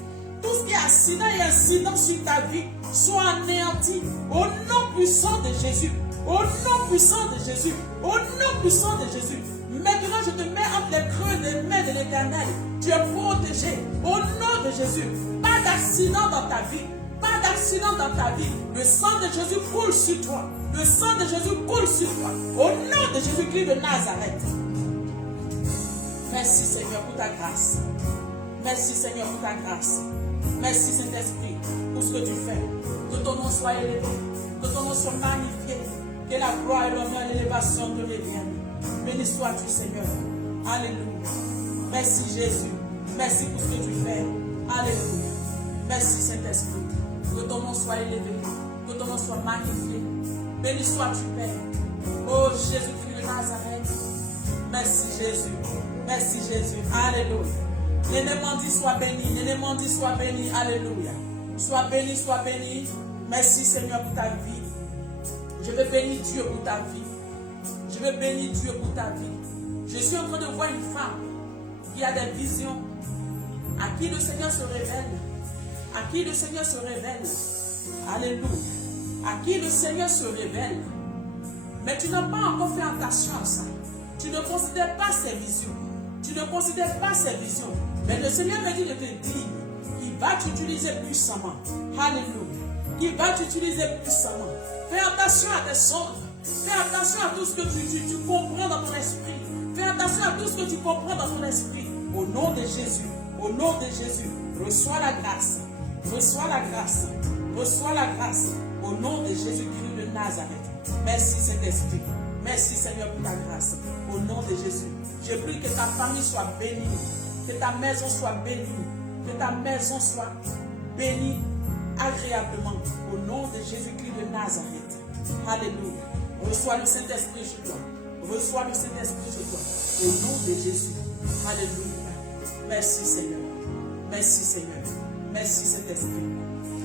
Tout ce qui est accident et incident sur ta vie soit anéanti au nom puissant de Jésus. Au nom puissant de Jésus. Au nom puissant de Jésus. Maintenant, je te mets entre les creux des mains de l'Éternel. Tu es protégé au nom de Jésus. Pas d'accident dans ta vie. Pas d'accident dans ta vie. Le sang de Jésus coule sur toi. Le sang de Jésus coule sur toi. Au nom de Jésus-Christ de Nazareth. Merci Seigneur pour ta grâce. Merci Seigneur pour ta grâce. Merci Saint-Esprit pour ce que tu fais. Que ton nom soit élevé. Que ton nom soit magnifié. Que la gloire et l'honneur et l'élévation te reviennent. Béni sois-tu Seigneur. Alléluia. Merci Jésus. Merci pour ce que tu fais. Alléluia. Merci Saint-Esprit. Que ton nom soit élevé. Que ton nom soit magnifié. Béni sois-tu Père. Oh Jésus-Christ de Nazareth. Merci Jésus. Merci Jésus. Alléluia. L'élément dit soit béni. L'élément dit soit béni. Alléluia. Sois béni, sois béni. Merci Seigneur pour ta vie. Je veux bénir Dieu pour ta vie. Je veux bénir Dieu pour ta vie. Je suis en train de voir une femme qui a des visions, à qui le Seigneur se révèle. À qui le Seigneur se révèle. Alléluia. À qui le Seigneur se révèle. Mais tu n'as pas encore fait attention à ça. Tu ne considères pas ces visions. Tu ne considères pas ces visions. Mais le Seigneur me dit de te dire qu'il va t'utiliser puissamment. Alléluia. Qu'il va t'utiliser puissamment. Fais attention à tes songes. Fais attention à tout ce que tu comprends dans ton esprit. Fais attention à tout ce que tu comprends dans ton esprit. Au nom de Jésus. Au nom de Jésus. Reçois la grâce. Reçois la grâce. Reçois la grâce. Au nom de Jésus-Christ de Nazareth. Merci Saint-Esprit. Merci Seigneur pour ta grâce. Au nom de Jésus. Je prie que ta famille soit bénie. Que ta maison soit bénie. Que ta maison soit bénie agréablement. Au nom de Jésus-Christ de Nazareth. Alléluia. Reçois le Saint-Esprit chez toi. Reçois le Saint-Esprit chez toi. Au nom de Jésus. Alléluia. Merci Seigneur. Merci Seigneur. Merci Saint-Esprit.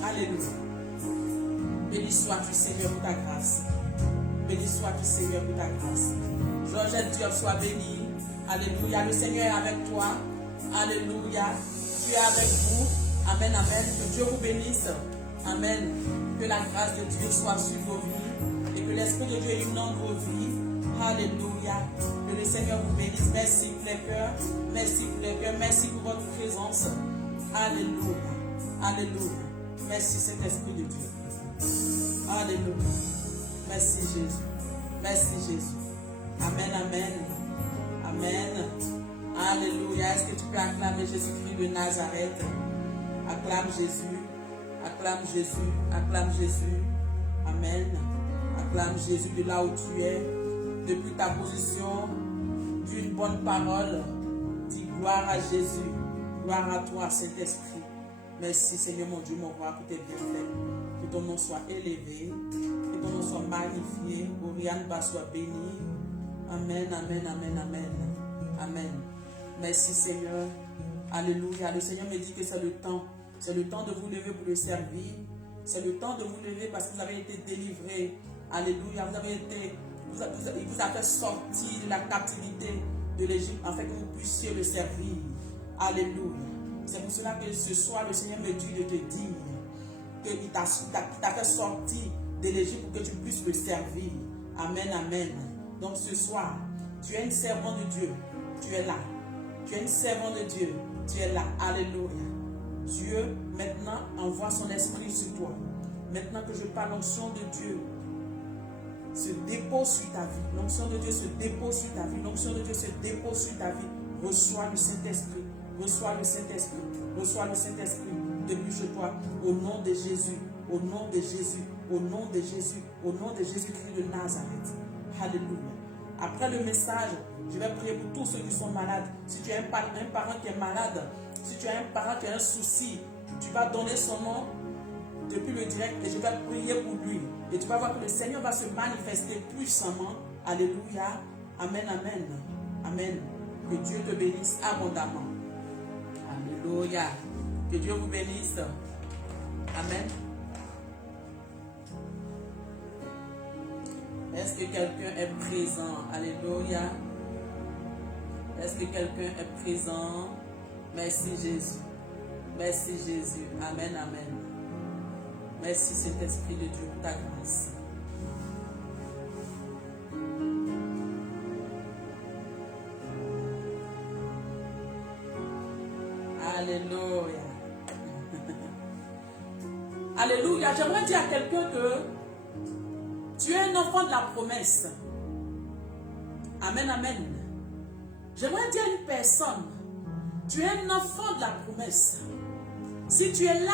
Alléluia. Béni sois-tu Seigneur pour ta grâce. Béni sois-tu Seigneur pour ta grâce. Georgette Diop soit béni. Alléluia. Le Seigneur est avec toi. Alléluia. Tu es avec vous. Amen, amen. Que Dieu vous bénisse. Amen. Que la grâce de Dieu soit sur vos vies. Et que l'Esprit de Dieu inonde vos vies. Alléluia. Que le Seigneur vous bénisse. Merci pour les cœurs. Merci pour les cœurs. Merci pour votre présence. Alléluia. Alléluia. Merci Saint-Esprit de Dieu. Alléluia. Merci Jésus. Merci Jésus. Amen, amen. Amen. Alléluia. Est-ce que tu peux acclamer Jésus-Christ de Nazareth? Acclame Jésus. Acclame Jésus. Acclame Jésus. Amen. Acclame Jésus de là où tu es. Depuis ta position d'une bonne parole. Dis gloire à Jésus. Gloire à toi, Saint-Esprit. Merci Seigneur mon Dieu, mon roi, pour tes bienfaits. Que ton nom soit élevé. Que ton nom soit magnifié. Oriane Ba soit béni. Amen, amen, amen, amen. Amen. Merci Seigneur. Alléluia. Le Seigneur me dit que c'est le temps. C'est le temps de vous lever pour le servir. C'est le temps de vous lever parce que vous avez été délivrés. Alléluia. Il vous a fait sortir de la captivité de l'Égypte afin que vous puissiez le servir. Alléluia. C'est pour cela que ce soir, le Seigneur me dit de te dire qu'il t'a fait sortir de l'Égypte pour que tu puisses le servir. Amen, amen. Donc ce soir, tu es une servante de Dieu. Tu es là. Tu es une servante de Dieu. Tu es là. Alléluia. Dieu, maintenant, envoie son esprit sur toi. Maintenant que je parle, l'onction de Dieu se dépose sur ta vie. L'onction de Dieu se dépose sur ta vie. L'onction de Dieu se dépose sur ta vie. Reçois le Saint-Esprit. Reçois le Saint-Esprit. Reçois le Saint-Esprit depuis chez toi. Au nom de Jésus. Au nom de Jésus. Au nom de Jésus. Au nom de Jésus-Christ de Nazareth. Alléluia. Après le message, je vais prier pour tous ceux qui sont malades. Si tu as un parent qui est malade, si tu as un parent qui a un souci, tu vas donner son nom depuis le direct et je vais prier pour lui. Et tu vas voir que le Seigneur va se manifester puissamment. Alléluia. Amen, amen. Amen. Que Dieu te bénisse abondamment. Alléluia. Que Dieu vous bénisse. Amen. Est-ce que quelqu'un est présent? Alléluia. Est-ce que quelqu'un est présent? Merci Jésus. Merci Jésus. Amen, amen. Merci Saint-Esprit de Dieu pour ta grâce. Alléluia. Alléluia. J'aimerais dire à quelqu'un que tu es un enfant de la promesse. Amen, amen. J'aimerais dire à une personne, tu es un enfant de la promesse. Si tu es là,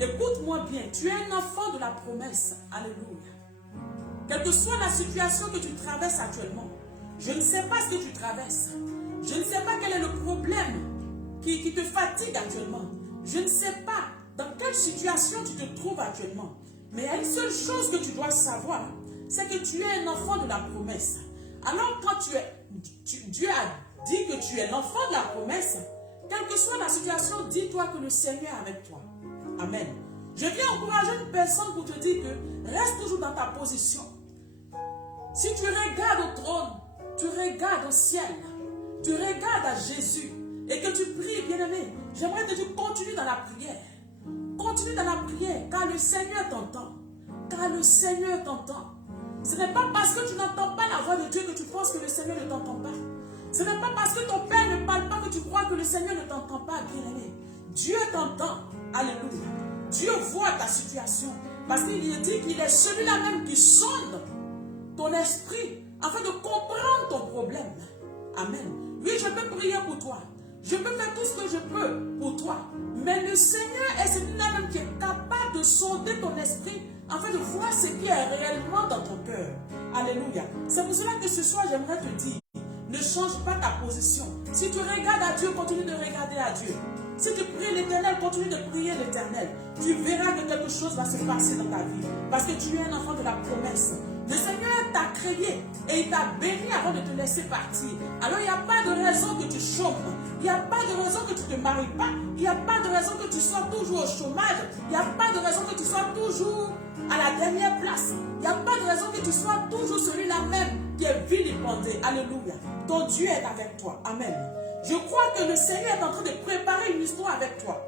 écoute-moi bien, tu es un enfant de la promesse. Alléluia. Quelle que soit la situation que tu traverses actuellement, je ne sais pas ce que tu traverses. Je ne sais pas quel est le problème qui te fatigue actuellement. Je ne sais pas dans quelle situation tu te trouves actuellement. Mais il y a une seule chose que tu dois savoir, c'est que tu es un enfant de la promesse. Alors quand Dieu a dit que tu es l'enfant de la promesse, quelle que soit la situation, dis-toi que le Seigneur est avec toi. Amen. Je viens encourager une personne pour te dire que reste toujours dans ta position. Si tu regardes au trône, tu regardes au ciel, tu regardes à Jésus et que tu pries, bien-aimé, j'aimerais que tu continues dans la prière. Continue dans la prière, car le Seigneur t'entend. Car le Seigneur t'entend. Ce n'est pas parce que tu n'entends pas la voix de Dieu que tu penses que le Seigneur ne t'entend pas. Ce n'est pas parce que ton Père ne parle pas que tu crois que le Seigneur ne t'entend pas, bien-aimé. Dieu t'entend. Alléluia. Dieu voit ta situation. Parce qu'il dit qu'il est celui-là même qui sonde ton esprit afin de comprendre ton problème. Amen. Oui, je peux prier pour toi. Je peux faire tout ce que je peux pour toi. Mais le Seigneur est celui-là même qui est capable de sonder ton esprit afin de voir ce qui est réellement dans ton cœur. Alléluia. C'est pour cela que ce soir, j'aimerais te dire, ne change pas ta position. Si tu regardes à Dieu, continue de regarder à Dieu. Si tu pries l'Éternel, continue de prier l'Éternel. Tu verras que quelque chose va se passer dans ta vie. Parce que tu es un enfant de la promesse. Le Seigneur t'a créé et il t'a béni avant de te laisser partir. Alors il n'y a pas de raison que tu chômes. Il n'y a pas de raison que tu ne te maries pas. Il n'y a pas de raison que tu sois toujours au chômage. Il n'y a pas de raison que tu sois toujours à la dernière place. Il n'y a pas de raison que tu sois toujours celui-là même qui est vilipendé. Alléluia. Ton Dieu est avec toi. Amen. Je crois que le Seigneur est en train de préparer une histoire avec toi.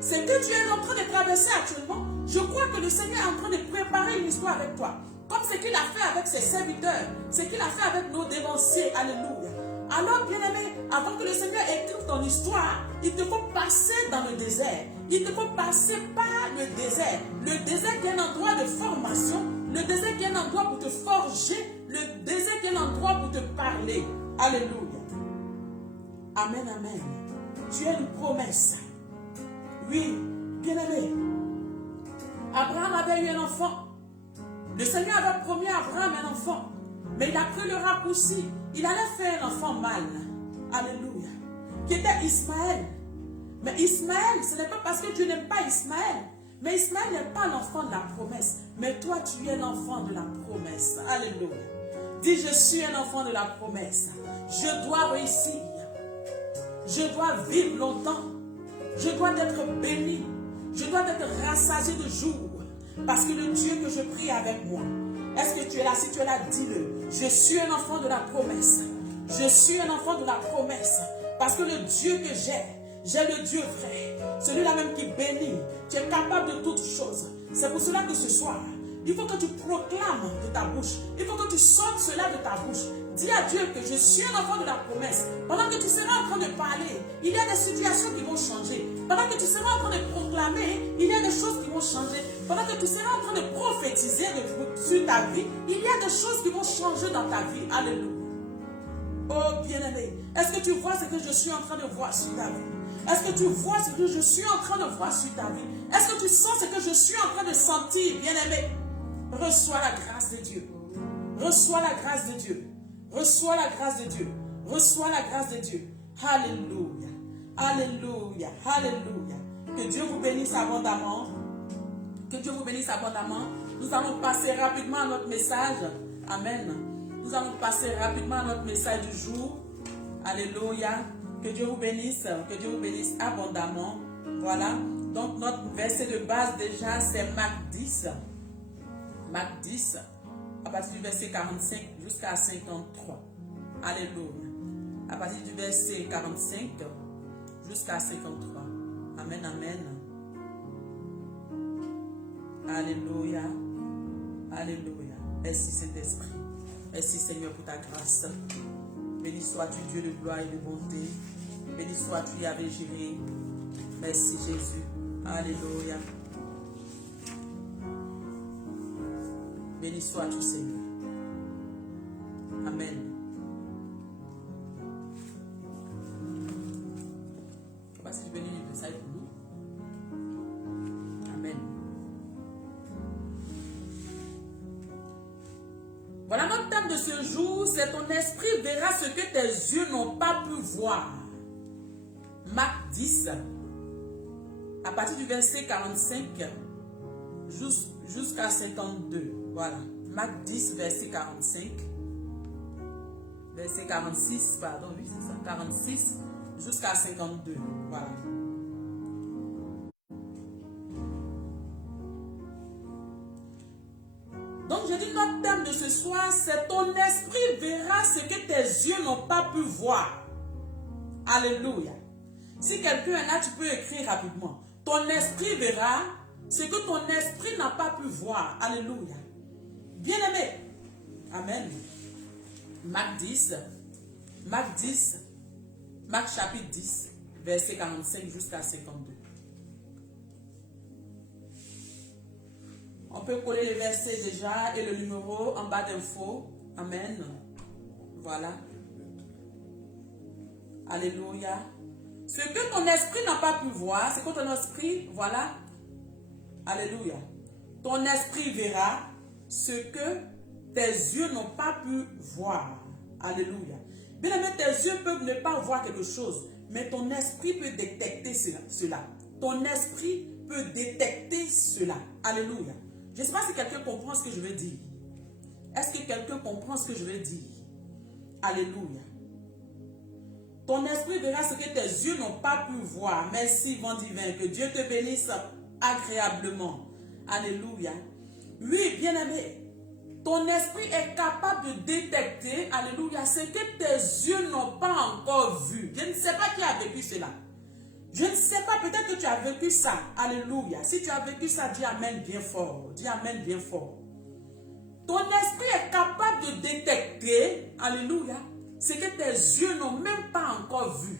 Ce que tu es en train de traverser actuellement, je crois que le Seigneur est en train de préparer une histoire avec toi. Comme ce qu'il a fait avec ses serviteurs, ce qu'il a fait avec nos dévanciers. Alléluia. Alors, bien-aimé, avant que le Seigneur écrive ton histoire, il te faut passer dans le désert. Il te faut passer par le désert. Le désert qui est un endroit de formation. Le désert qui est un endroit pour te forger. Le désert qui est un endroit pour te parler. Alléluia. Amen, amen. Tu es une promesse. Oui, bien-aimé. Abraham avait eu un enfant. Le Seigneur avait promis à Abraham un enfant. Mais il a pris le raccourci. Il allait faire un enfant mâle. Alléluia. Qui était Ismaël. Mais Ismaël, ce n'est pas parce que Dieu n'aime pas Ismaël. Mais Ismaël n'est pas l'enfant de la promesse. Mais toi, tu es l'enfant de la promesse. Alléluia. Dis, je suis un enfant de la promesse. Je dois réussir. Je dois vivre longtemps. Je dois être béni. Je dois être rassasié de jour. Parce que le Dieu que je prie avec moi. Est-ce que tu es là? Si tu es là, dis-le. Je suis un enfant de la promesse. Je suis un enfant de la promesse. Parce que le Dieu que j'ai le Dieu vrai. Celui-là même qui bénit. Tu es capable de toutes choses. C'est pour cela que ce soir, il faut que tu proclames de ta bouche. Il faut que tu sortes cela de ta bouche. Dis à Dieu que je suis un enfant de la promesse. Pendant que tu seras en train de parler, il y a des situations qui vont changer. Pendant que tu seras en train de proclamer, il y a des choses qui vont changer. Pendant que tu seras en train de prophétiser sur ta vie, il y a des choses qui vont changer dans ta vie. Alléluia. Oh bien-aimé, est-ce que tu vois ce que je suis en train de voir sur ta vie? Est-ce que tu vois ce que je suis en train de voir sur ta vie? Est-ce que tu sens ce que je suis en train de sentir, bien-aimé? Reçois la grâce de Dieu. Reçois la grâce de Dieu. Reçois la grâce de Dieu. Reçois la grâce de Dieu. Alléluia. Alléluia. Alléluia. Que Dieu vous bénisse abondamment. Que Dieu vous bénisse abondamment. Nous allons passer rapidement à notre message. Amen. Nous allons passer rapidement à notre message du jour. Alléluia. Que Dieu vous bénisse. Que Dieu vous bénisse abondamment. Voilà. Donc, notre verset de base déjà, c'est Marc 10. Marc 10, à partir du verset 45 jusqu'à 53. Alléluia. À partir du verset 45 jusqu'à 53. Amen, amen. Alléluia. Alléluia. Merci Saint-Esprit. Merci Seigneur pour ta grâce. Béni sois-tu Dieu de gloire et de bonté. Béni sois-tu Yahvé Jireh. Merci Jésus. Alléluia. Béni sois-tu Seigneur. Amen. Voici le béni de ça pour nous. Amen. Voilà notre thème de ce jour, c'est ton esprit verra ce que tes yeux n'ont pas pu voir. Marc 10, à partir du verset 45 jusqu'à 52. Voilà. Marc 10, verset 45. Verset 46, pardon, oui, c'est ça. 46 jusqu'à 52. Voilà. Donc, je dis notre thème de ce soir, c'est ton esprit verra ce que tes yeux n'ont pas pu voir. Alléluia. Si quelqu'un est là, tu peux écrire rapidement. Ton esprit verra ce que ton esprit n'a pas pu voir. Alléluia. Bien-aimé. Amen. Marc 10. Marc 10. Marc chapitre 10. Verset 45 jusqu'à 52. On peut coller les versets déjà et le numéro en bas d'info. Amen. Voilà. Alléluia. Ce que ton esprit n'a pas pu voir, c'est que ton esprit, voilà. Alléluia. Ton esprit verra ce que tes yeux n'ont pas pu voir. Alléluia. Bien aimé, tes yeux peuvent ne pas voir quelque chose, mais ton esprit peut détecter cela. Ton esprit peut détecter cela. Alléluia. Je ne sais pas si quelqu'un comprend ce que je veux dire. Est-ce que quelqu'un comprend ce que je veux dire? Alléluia. Ton esprit verra ce que tes yeux n'ont pas pu voir. Merci, vent divin. Que Dieu te bénisse agréablement. Alléluia. Oui, bien-aimé. Ton esprit est capable de détecter, alléluia, ce que tes yeux n'ont pas encore vu. Je ne sais pas qui a vécu cela. Je ne sais pas, peut-être que tu as vécu ça. Alléluia. Si tu as vécu ça, dis Amen bien fort. Dis Amen bien fort. Ton esprit est capable de détecter, alléluia, ce que tes yeux n'ont même pas encore vu.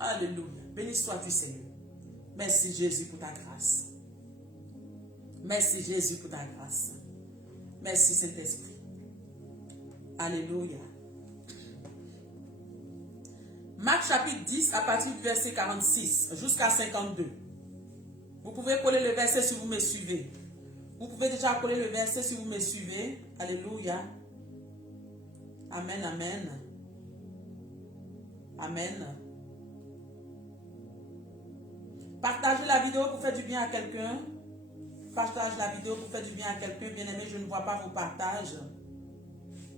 Alléluia. Béni sois-tu, Seigneur. Merci Jésus pour ta grâce. Merci Jésus pour ta grâce. Merci Saint-Esprit. Alléluia. Marc chapitre 10 à partir du verset 46 jusqu'à 52. Vous pouvez coller le verset si vous me suivez. Vous pouvez déjà coller le verset si vous me suivez. Alléluia. Amen, amen. Amen. Partagez la vidéo pour faire du bien à quelqu'un. Partage la vidéo pour faire du bien à quelqu'un. Bien-aimé, je ne vois pas vos partages.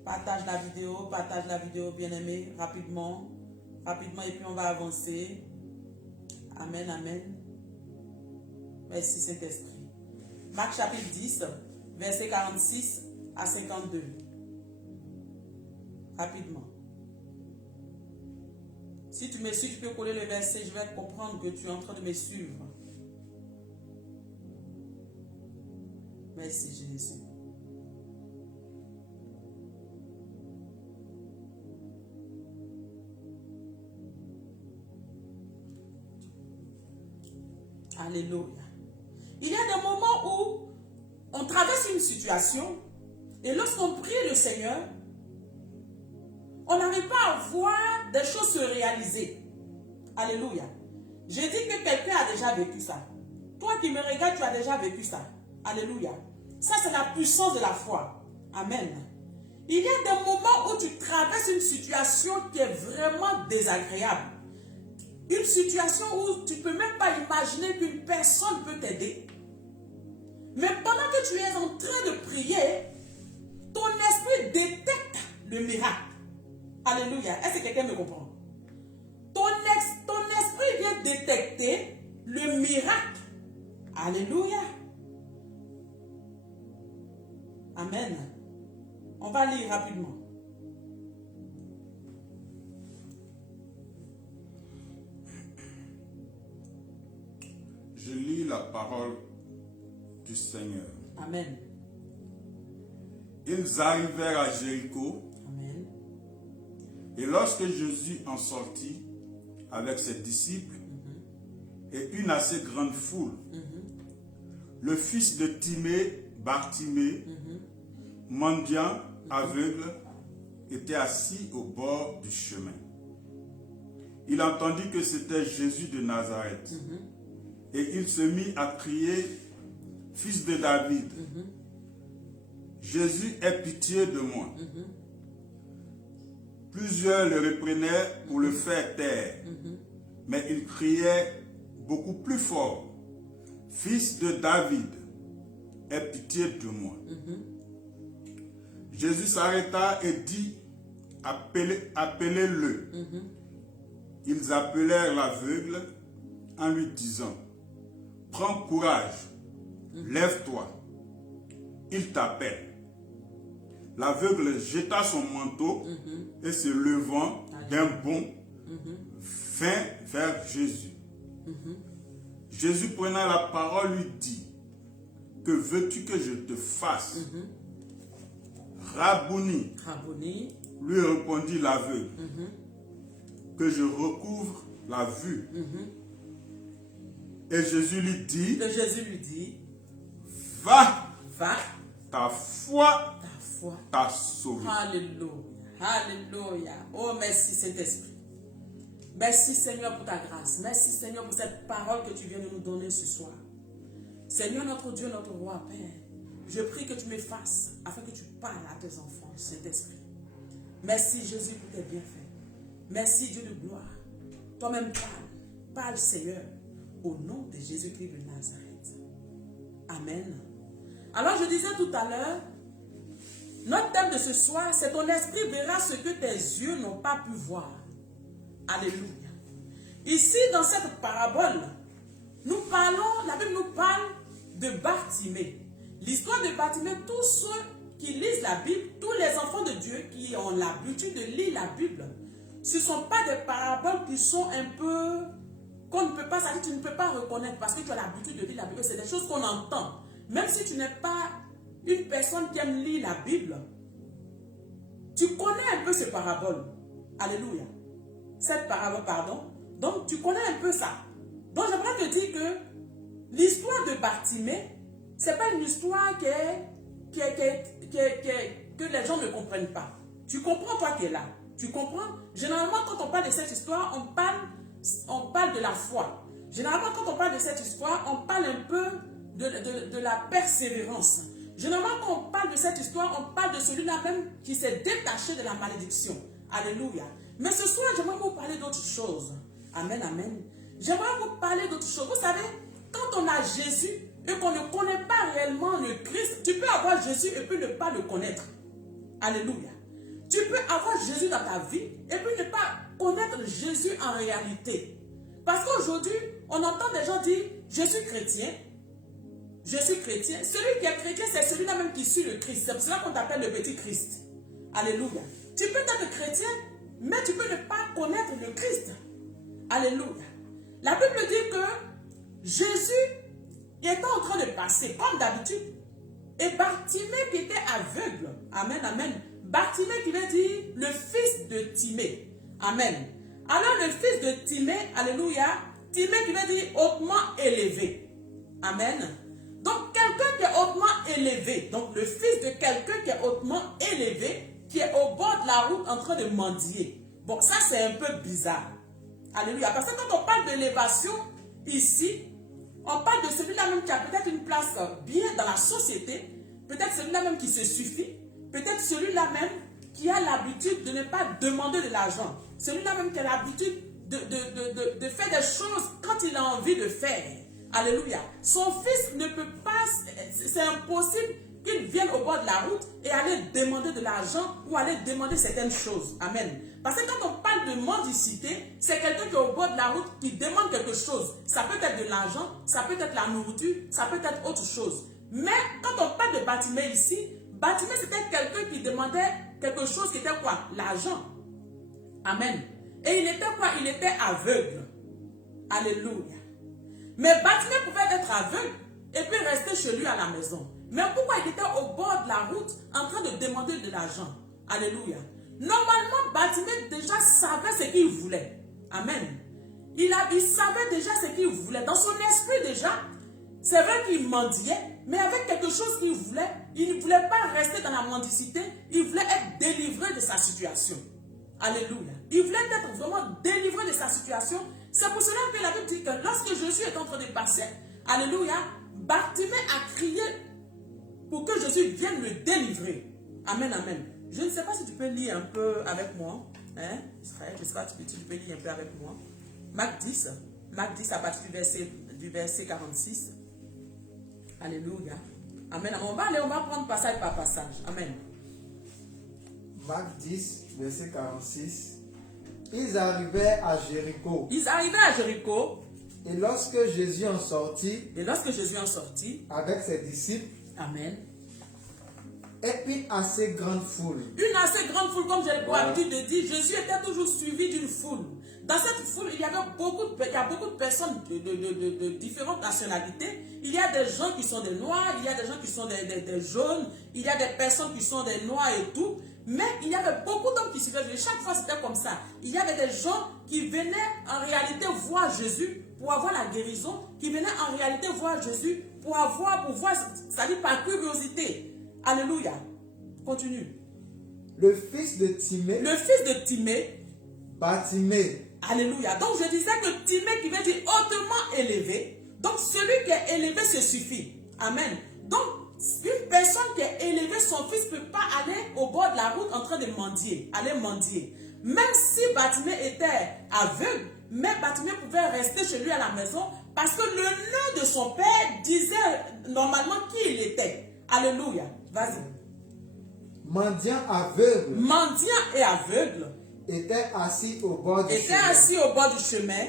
Partage la vidéo, bien-aimé, rapidement. Rapidement, et puis on va avancer. Amen, amen. Merci Saint-Esprit. Marc chapitre 10, verset 46 à 52. Rapidement. Si tu me suis, tu peux coller le verset, je vais comprendre que tu es en train de me suivre. Merci Jésus. Alléluia. Il y a des moments où on traverse une situation et lorsqu'on prie le Seigneur, on n'arrive pas à voir des choses se réaliser. Alléluia. J'ai dit que quelqu'un a déjà vécu ça. Toi qui me regardes, tu as déjà vécu ça. Alléluia. Ça, c'est la puissance de la foi. Amen. Il y a des moments où tu traverses une situation qui est vraiment désagréable. Une situation où tu ne peux même pas imaginer qu'une personne peut t'aider. Mais pendant que tu es en train de prier, ton esprit détecte le miracle. Alléluia. Est-ce que quelqu'un me comprend? Ton esprit vient détecter le miracle. Alléluia. Amen. On va lire rapidement. Je lis la parole du Seigneur. Amen. Ils arrivèrent à Jéricho. Amen. Et lorsque Jésus en sortit avec ses disciples et une assez grande foule, le fils de Timée, Bartimée, mendiant, aveugle, était assis au bord du chemin. Il entendit que c'était Jésus de Nazareth. Et il se mit à crier, « Fils de David, Jésus, aie pitié de moi. » Plusieurs le reprenaient pour le faire taire, mais il criait beaucoup plus fort, « Fils de David, aie pitié de moi. » Jésus s'arrêta et dit, « Appelez-le. » Ils appelèrent l'aveugle en lui disant, « Prends courage, lève-toi, il t'appelle. » L'aveugle jeta son manteau et se levant d'un bond, vint vers Jésus. Jésus prenant la parole lui dit, « Que veux-tu que je te fasse? » Rabouni, lui répondit l'aveugle, « Que je recouvre la vue. » Et Jésus lui dit, « Va, ta foi t'a sauvé. » Alléluia. Alléluia. Oh, merci Saint-Esprit. Merci Seigneur pour ta grâce. Merci Seigneur pour cette parole que tu viens de nous donner ce soir. Seigneur notre Dieu, notre roi, Père, je prie que tu m'effaces afin que tu parles à tes enfants, Saint-Esprit. Merci Jésus pour tes bienfaits. Merci Dieu de gloire. Toi-même parle. Parle Seigneur au nom de Jésus-Christ de Nazareth. Amen. Alors je disais tout à l'heure, notre thème de ce soir, c'est ton esprit verra ce que tes yeux n'ont pas pu voir. Alléluia. Ici, dans cette parabole, la Bible nous parle de Bartimée. L'histoire de Bartimée, tous ceux qui lisent la Bible, tous les enfants de Dieu qui ont l'habitude de lire la Bible, ce ne sont pas des paraboles qui sont un peu, qu'on ne peut pas, ça dit, tu ne peux pas reconnaître parce que tu as l'habitude de lire la Bible. C'est des choses qu'on entend. Même si tu n'es pas une personne qui aime lire la Bible, tu connais un peu ces paraboles. Alléluia. Cette parabole, pardon. Donc, tu connais un peu ça. Donc, j'aimerais te dire que l'histoire de Bartimée, ce n'est pas une histoire que les gens ne comprennent pas. Tu comprends, toi qui es là. Tu comprends? Généralement, quand on parle de cette histoire, on parle de la foi. Généralement, quand on parle de cette histoire, on parle un peu de la persévérance. Généralement, quand on parle de cette histoire, on parle de celui-là même qui s'est détaché de la malédiction. Alléluia. Mais ce soir, j'aimerais vous parler d'autre chose. Amen, amen. J'aimerais vous parler d'autre chose. Vous savez, quand on a Jésus et qu'on ne connaît pas réellement le Christ, tu peux avoir Jésus et puis ne pas le connaître. Alléluia. Tu peux avoir Jésus dans ta vie et puis ne pas connaître Jésus en réalité. Parce qu'aujourd'hui, on entend des gens dire, je suis chrétien. Je suis chrétien. Celui qui est chrétien, c'est celui-là même qui suit le Christ. C'est pour cela qu'on t'appelle le petit Christ. Alléluia. Tu peux être chrétien, mais tu peux ne pas connaître le Christ. Alléluia. La Bible dit que Jésus était en train de passer, comme d'habitude. Et Bartimée qui était aveugle. Amen, amen. Bartimée qui veut dire le fils de Timée. Amen. Alors le fils de Timée, alléluia. Timée qui veut dire hautement élevé. Amen. Donc quelqu'un qui est hautement élevé. Donc le fils de quelqu'un qui est hautement élevé, qui est au bord de la route en train de mendier. Bon, ça c'est un peu bizarre. Alléluia. Parce que quand on parle d'élévation ici, on parle de celui-là même qui a peut-être une place bien dans la société, peut-être celui-là même qui se suffit, peut-être celui-là même qui a l'habitude de ne pas demander de l'argent, celui-là même qui a l'habitude de faire des choses quand il a envie de faire. Alléluia. Son fils ne peut pas, c'est impossible qu'ils viennent au bord de la route et aller demander de l'argent ou aller demander certaines choses. Amen. Parce que quand on parle de mendicité, c'est quelqu'un qui est au bord de la route qui demande quelque chose. Ça peut être de l'argent, ça peut être la nourriture, ça peut être autre chose. Mais quand on parle de Bartimée ici, Bartimée c'était quelqu'un qui demandait quelque chose qui était quoi? L'argent. Amen. Et il était quoi? Il était aveugle. Alléluia. Mais Bartimée pouvait être aveugle et puis rester chez lui à la maison. Mais pourquoi il était au bord de la route en train de demander de l'argent? Alléluia. Normalement, Bartimée déjà savait ce qu'il voulait. Amen. Il savait déjà ce qu'il voulait. Dans son esprit déjà, c'est vrai qu'il mendiait, mais avec quelque chose qu'il voulait, il ne voulait pas rester dans la mendicité, il voulait être délivré de sa situation. Alléluia. Il voulait être vraiment délivré de sa situation. C'est pour cela que la Bible dit que lorsque Jésus est en train de passer, alléluia, Bartimée a crié pour que Jésus vienne le délivrer. Amen, amen. Je ne sais pas si tu peux lire un peu avec moi. Hein, Israël, je ne sais pas si tu peux lire un peu avec moi. Marc 10 à partir du verset 46. Alléluia. Amen. On va prendre passage par passage. Amen. Marc 10, verset 46. Ils arrivaient à Jéricho. Et lorsque Jésus en sortit, avec ses disciples, amen, et une assez grande foule. Une assez grande foule, comme j'ai l'habitude de dire, Jésus était toujours suivi d'une foule. Dans cette foule, il y a beaucoup de personnes de différentes nationalités. Il y a des gens qui sont des noirs, il y a des gens qui sont des jaunes, il y a des personnes qui sont des noirs et tout. Mais il y avait beaucoup d'hommes qui suivaient Jésus. Chaque fois, c'était comme ça. Il y avait des gens qui venaient en réalité voir Jésus pour avoir la guérison, qui venaient en réalité voir Jésus pour voir, c'est-à-dire par curiosité. Alléluia. Continue. Le fils de Timée. Bartimée. Alléluia. Donc je disais que Timée qui veut dire hautement élevé. Donc celui qui est élevé se suffit. Amen. Donc une personne qui est élevée, son fils ne peut pas aller au bord de la route en train de mendier. Aller mendier. Même si Bartimée était aveugle, mais Bartimée pouvait rester chez lui à la maison parce que le nom de son père disait normalement qui il était. Alléluia. Vas-y. Mendiant et aveugle était assis au bord du chemin.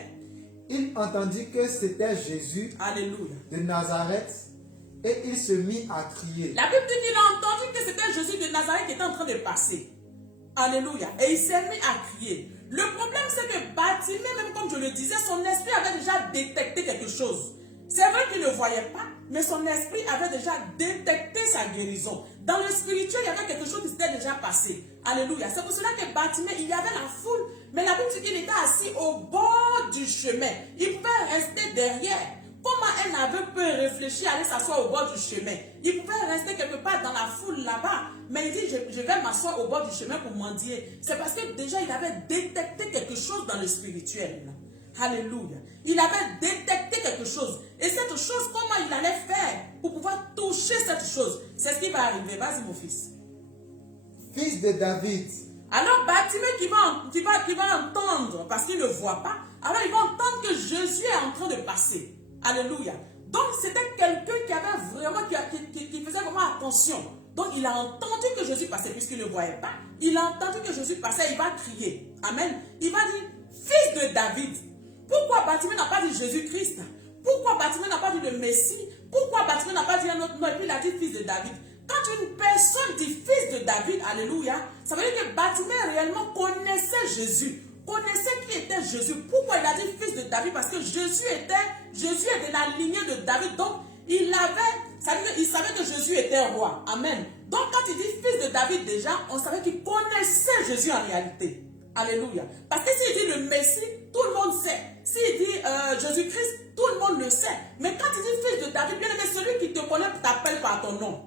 Il entendit que c'était Jésus. Alléluia. De Nazareth et il se mit à crier. La Bible dit qu'il a entendu que c'était Jésus de Nazareth qui était en train de passer. Alléluia. Et il s'est mis à crier. Le problème c'est que Bartimée, même comme je le disais, son esprit avait déjà détecté quelque chose. C'est vrai qu'il ne voyait pas, mais son esprit avait déjà détecté sa guérison. Dans le spirituel, il y avait quelque chose qui s'était déjà passé. Alléluia. C'est pour cela que Bartimée, il y avait la foule, mais la Bible dit qu'il était assis au bord du chemin. Il pouvait rester derrière. Comment un aveugle peut réfléchir à aller s'asseoir au bord du chemin? Il pouvait rester quelque part dans la foule là-bas, mais il dit je vais m'asseoir au bord du chemin pour mendier. C'est parce que déjà il avait détecté quelque chose dans le spirituel. Alléluia. Il avait détecté quelque chose. Et cette chose, comment il allait faire pour pouvoir toucher cette chose? C'est ce qui va arriver. Vas-y mon fils. Fils de David. Alors Bartimée qui va entendre, parce qu'il ne voit pas, alors il va entendre que Jésus est en train de passer. Alléluia. Donc c'était quelqu'un qui avait vraiment, qui faisait vraiment attention. Donc il a entendu que Jésus passait puisqu'il ne voyait pas. Il a entendu que Jésus passait, il va crier. Amen. Il va dire, fils de David. Pourquoi Bartimée n'a pas dit Jésus-Christ? Pourquoi Bartimée n'a pas dit le Messie? Pourquoi Bartimée n'a pas dit un autre nom et puis il a dit fils de David? Quand une personne dit fils de David, alléluia, ça veut dire que Bartimée réellement connaissait Jésus. Connaissait qui était Jésus. Pourquoi il a dit fils de David? Parce que Jésus est de la lignée de David. Donc, il savait que Jésus était roi. Amen. Donc, quand il dit fils de David déjà, on savait qu'il connaissait Jésus en réalité. Alléluia. Parce que s'il dit le Messie, tout le monde sait. S'il dit Jésus-Christ, tout le monde le sait. Mais quand il dit fils de David, bien que celui qui te connaît t'appelle par ton nom.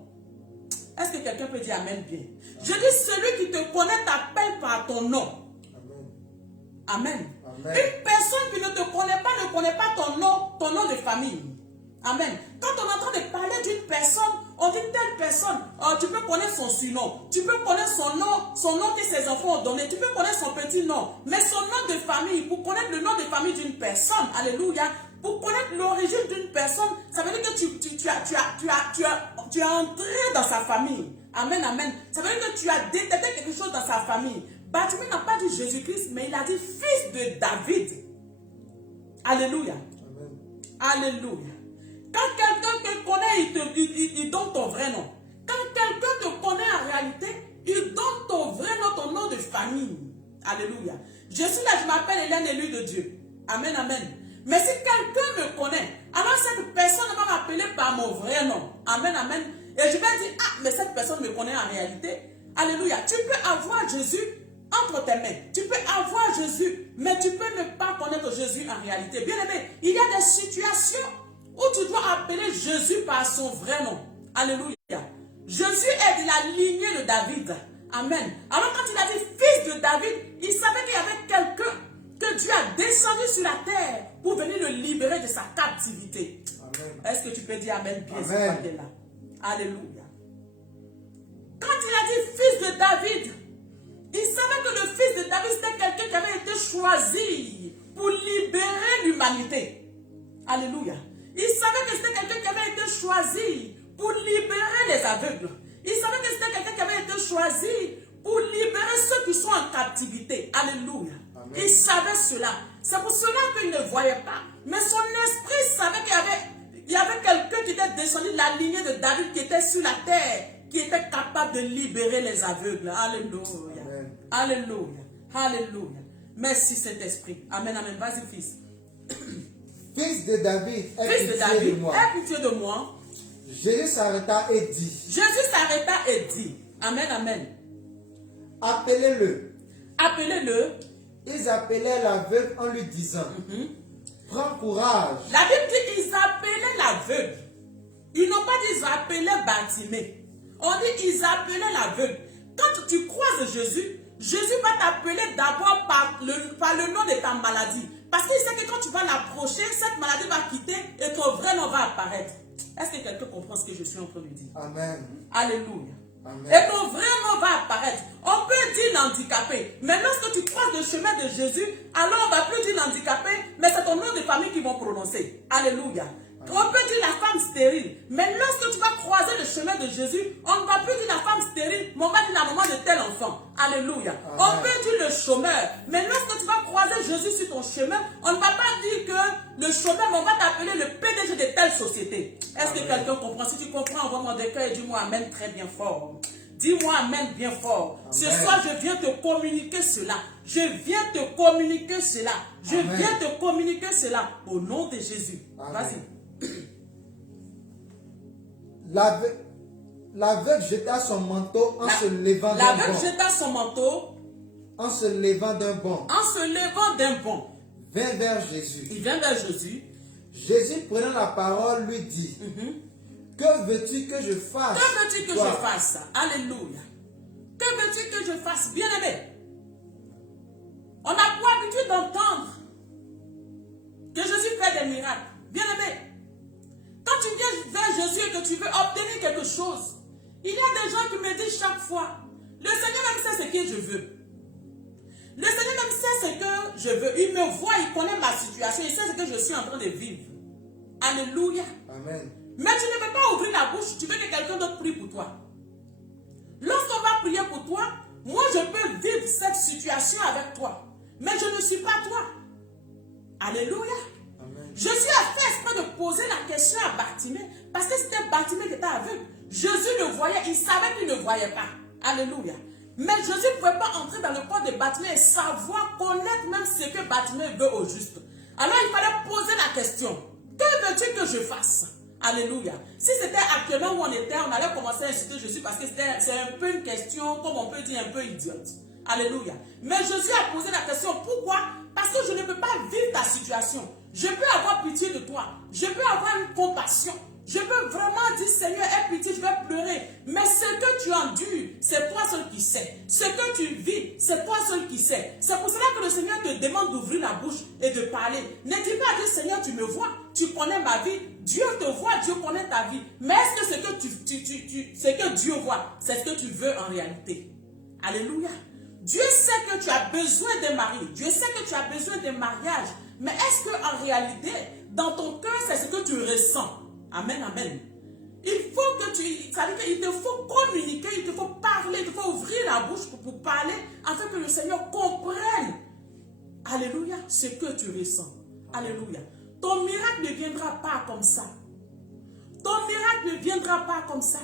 Est-ce que quelqu'un peut dire Amen bien? Je dis celui qui te connaît t'appelle par ton nom. Amen. Amen. Une personne qui ne te connaît pas ton nom de famille. Amen. Quand on est en train de parler d'une personne, on dit telle personne, tu peux connaître son surnom, tu peux connaître son nom que ses enfants ont donné, tu peux connaître son petit nom, mais son nom de famille, pour connaître le nom de famille d'une personne, alléluia, Pour connaître l'origine d'une personne, ça veut dire que tu es entré dans sa famille. Amen, amen. Ça veut dire que tu as détecté quelque chose dans sa famille. Bartimée n'a pas dit Jésus-Christ, mais il a dit fils de David. Alléluia. Amen. Alléluia. Quand quelqu'un te connaît, il donne ton vrai nom. Quand quelqu'un te connaît en réalité, il donne ton vrai nom, ton nom de famille. Alléluia. Je suis là, je m'appelle Hélène, élue de Dieu. Amen, amen. Mais si quelqu'un me connaît, alors cette personne va m'appeler par mon vrai nom. Amen, amen. Et je vais dire, ah, mais cette personne me connaît en réalité. Alléluia. Tu peux avoir Jésus entre tes mains. Tu peux avoir Jésus, mais tu peux ne pas connaître Jésus en réalité. Bien aimé, il y a des situations où tu dois appeler Jésus par son vrai nom. Alléluia. Jésus est de la lignée de David. Amen. Alors quand il a dit fils de David, il savait qu'il y avait quelqu'un que Dieu a descendu sur la terre pour venir le libérer de sa captivité. Est-ce que tu peux dire Amen bien ce matin-là? Alléluia. Quand il a dit fils de David, il savait que le fils de David c'était quelqu'un qui avait été choisi pour libérer l'humanité. Alléluia. Il savait que c'était quelqu'un qui avait été choisi pour libérer les aveugles. Il savait que c'était quelqu'un qui avait été choisi pour libérer ceux qui sont en captivité. Alléluia. Amen. Il savait cela. C'est pour cela qu'il ne voyait pas. Mais son esprit savait qu'il y avait quelqu'un qui était descendu de la lignée de David, qui était sur la terre, qui était capable de libérer les aveugles. Alléluia. Amen. Alléluia. Alléluia. Merci Saint-Esprit. Amen, amen. Vas-y, fils. Fils de David, Fils de David, aie pitié de moi. Jésus s'arrêta et dit. Jésus s'arrêta et dit. Amen, amen. Appelez-le. Appelez-le. Ils appelaient l'aveugle en lui disant, prends courage. La Bible dit ils appelaient l'aveugle. Ils n'ont pas dit ils appelaient Bartimée. On dit ils appelaient l'aveugle. Quand tu croises Jésus, Jésus va t'appeler d'abord par le nom de ta maladie. Parce qu'il sait que quand tu vas l'approcher, cette maladie va quitter et ton vrai nom va apparaître. Est-ce que quelqu'un comprend ce que je suis en train de dire? Amen. Alléluia. Amen. Et ton vrai nom va apparaître. On peut dire l'handicapé. Mais lorsque tu croises le chemin de Jésus, alors on ne va plus dire l'handicapé, mais c'est ton nom de famille qu'ils vont prononcer. Alléluia. On peut dire la femme stérile. Mais lorsque tu vas croiser le chemin de Jésus, on ne va plus dire la femme stérile, mais on va dire la maman de tel enfant. Alléluia. Amen. On peut dire le chômeur. Mais lorsque tu vas croiser Jésus sur ton chemin, on ne va pas dire que le chômeur, mais on va t'appeler le PDG de telle société. Est-ce que quelqu'un comprend? Si tu comprends, envoie-moi des cœurs et dis-moi Amen très bien fort. Dis-moi Amen bien fort. Amen. Ce soir, je viens te communiquer cela. Je viens te communiquer cela. Je Amen. Viens te communiquer cela au nom de Jésus. Vas-y. L'aveugle jeta son manteau en se levant d'un bond. L'aveugle jeta son manteau en se levant d'un bond. En se levant d'un bond. Vint vers Jésus. Il vient vers Jésus. Jésus prenant la parole lui dit, que veux-tu que je fasse? Que veux-tu que je fasse? Alléluia. Que veux-tu que je fasse? Bien-aimé, on a pour habitude d'entendre que Jésus fait des miracles. Bien-aimé, quand tu viens vers Jésus et que tu veux obtenir quelque chose, il y a des gens qui me disent chaque fois, le Seigneur même sait ce que je veux. Le Seigneur même sait ce que je veux. Il me voit, il connaît ma situation, il sait ce que je suis en train de vivre. Alléluia. Amen. Mais tu ne peux pas ouvrir la bouche, tu veux que quelqu'un d'autre prie pour toi. Lorsqu'on va prier pour toi, moi je peux vivre cette situation avec toi. Mais je ne suis pas toi. Alléluia. Amen. Je suis fait exprès de poser la question à Bartimée, parce que c'était Bartimée qui était aveugle. Jésus le voyait, il savait qu'il ne voyait pas. Alléluia. Mais Jésus ne pouvait pas entrer dans le corps de Bartimée et savoir, connaître même ce que Bartimée veut au juste. Alors il fallait poser la question. Que veux-tu que je fasse? Alléluia. Si c'était actuellement où on était, on allait commencer à insulter Jésus parce que c'est un peu une question, comme on peut dire, un peu idiote. Alléluia. Mais Jésus a posé la question. Pourquoi? Parce que je ne peux pas vivre ta situation. Je peux avoir pitié de toi. Je peux avoir une compassion. Je peux vraiment dire, Seigneur, aie pitié, je vais pleurer. Mais ce que tu endures, c'est toi seul qui sais. Ce que tu vis, c'est toi seul qui sais. C'est pour cela que le Seigneur te demande d'ouvrir la bouche et de parler. Ne dis pas à Dieu, Seigneur, tu me vois, tu connais ma vie. Dieu te voit, Dieu connaît ta vie. Mais est-ce que ce que Dieu voit, c'est ce que tu veux en réalité? Alléluia. Dieu sait que tu as besoin d'un mari. Dieu sait que tu as besoin d'un mariage. Mais est-ce qu'en réalité, dans ton cœur, c'est ce que tu ressens. Amen, amen. Il faut que ça veut dire qu'il te faut communiquer, il te faut parler, il te faut ouvrir la bouche pour parler, afin que le Seigneur comprenne, alléluia, ce que tu ressens. Alléluia. Ton miracle ne viendra pas comme ça. Ton miracle ne viendra pas comme ça.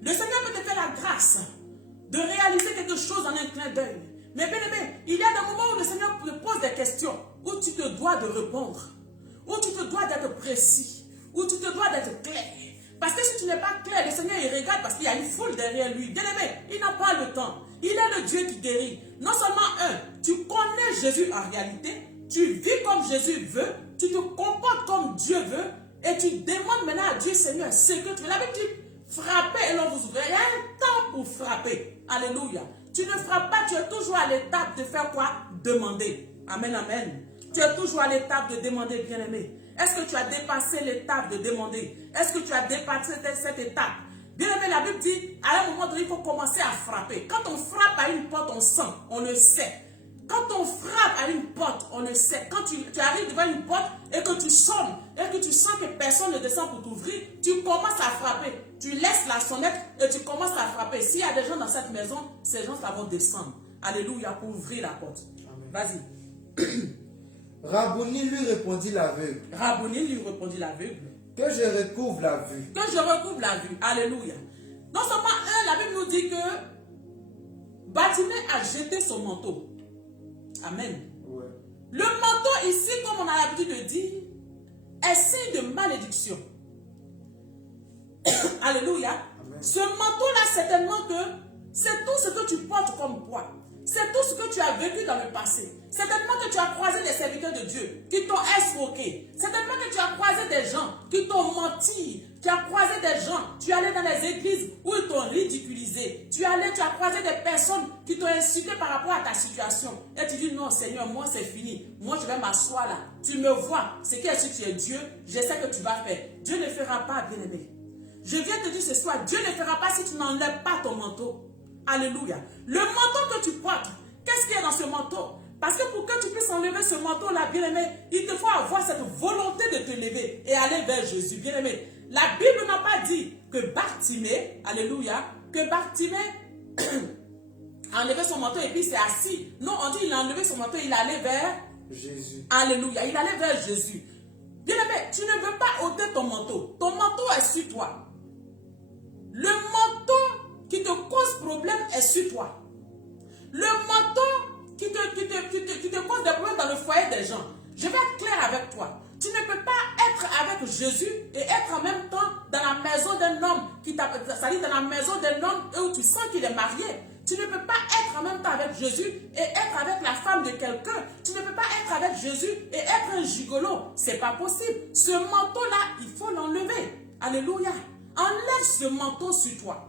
Le Seigneur peut te faire la grâce de réaliser quelque chose en un clin d'œil. Mais bien aimé, il y a des moments où le Seigneur te pose des questions, où tu te dois de répondre, où tu te dois d'être précis, où tu te dois d'être clair. Parce que si tu n'es pas clair, le Seigneur il regarde parce qu'il y a une foule derrière lui. Bien aimé, il n'a pas le temps. Il est le Dieu qui guérit. Non seulement tu connais Jésus en réalité, tu vis comme Jésus veut, tu te comportes comme Dieu veut, et tu demandes maintenant à Dieu, Seigneur, ce que tu veux. La Bible dit, frappez et l'on vous ouvre. Il y a un temps pour frapper. Alléluia. Tu ne frappes pas, tu es toujours à l'étape de faire quoi? Demander. Amen, amen. Tu es toujours à l'étape de demander, bien-aimé. Est-ce que tu as dépassé l'étape de demander? Est-ce que tu as dépassé cette étape? Bien-aimé, la Bible dit, à un moment donné, il faut commencer à frapper. Quand on frappe à une porte, on sent, on le sait. Quand on frappe à une porte, on le sait. Quand tu arrives devant une porte et que tu sonnes, et que tu sens que personne ne descend pour t'ouvrir, tu commences à frapper. Tu laisses la sonnette et tu commences à frapper. S'il y a des gens dans cette maison, ces gens vont descendre. Alléluia, pour ouvrir la porte. Vas-y. Rabouni lui répondit l'aveugle. Rabouni lui répondit l'aveugle. Que je recouvre la vue. Que je recouvre la vue. Alléluia. Non seulement la Bible nous dit que Bartimée a jeté son manteau. Amen. Ouais. Le manteau ici, comme on a l'habitude de dire, est signe de malédiction. Alléluia. Amen. Ce manteau-là, certainement que c'est tout ce que tu portes comme poids. C'est tout ce que tu as vécu dans le passé. Certainement que tu as croisé des serviteurs de Dieu qui t'ont escroqué. Certainement que tu as croisé des gens qui t'ont menti. Tu as croisé des gens, tu es allé dans les églises où ils t'ont ridiculisé. Tu as croisé des personnes qui t'ont insulté par rapport à ta situation. Et tu dis non Seigneur, moi c'est fini. Moi je vais m'asseoir là. Tu me vois, c'est que si tu es Dieu, je sais que tu vas faire. Dieu ne fera pas, bien-aimé. Je viens te dire ce soir, Dieu ne fera pas si tu n'enlèves pas ton manteau. Alléluia. Le manteau que tu portes, qu'est-ce qu'il y a dans ce manteau? Parce que pour que tu puisses enlever ce manteau-là, bien-aimé, il te faut avoir cette volonté de te lever et aller vers Jésus, bien-aimé. La Bible n'a pas dit que Bartimée, alléluia, que Bartimée a enlevé son manteau et puis s'est assis. Non, on dit qu'il a enlevé son manteau et il allait vers Jésus. Alléluia, il allait vers Jésus. Bien-aimé, tu ne veux pas ôter ton manteau. Ton manteau est sur toi. Le manteau qui te cause problème est sur toi. Le manteau qui te cause des problèmes dans le foyer des gens. Je vais être clair avec toi. Tu ne peux pas être avec Jésus et être en même temps dans la maison d'un homme c'est-à-dire dans la maison d'un homme où tu sens qu'il est marié. Tu ne peux pas être en même temps avec Jésus et être avec la femme de quelqu'un. Tu ne peux pas être avec Jésus et être un gigolo. C'est pas possible. Ce manteau-là, il faut l'enlever. Alléluia. Enlève ce manteau sur toi.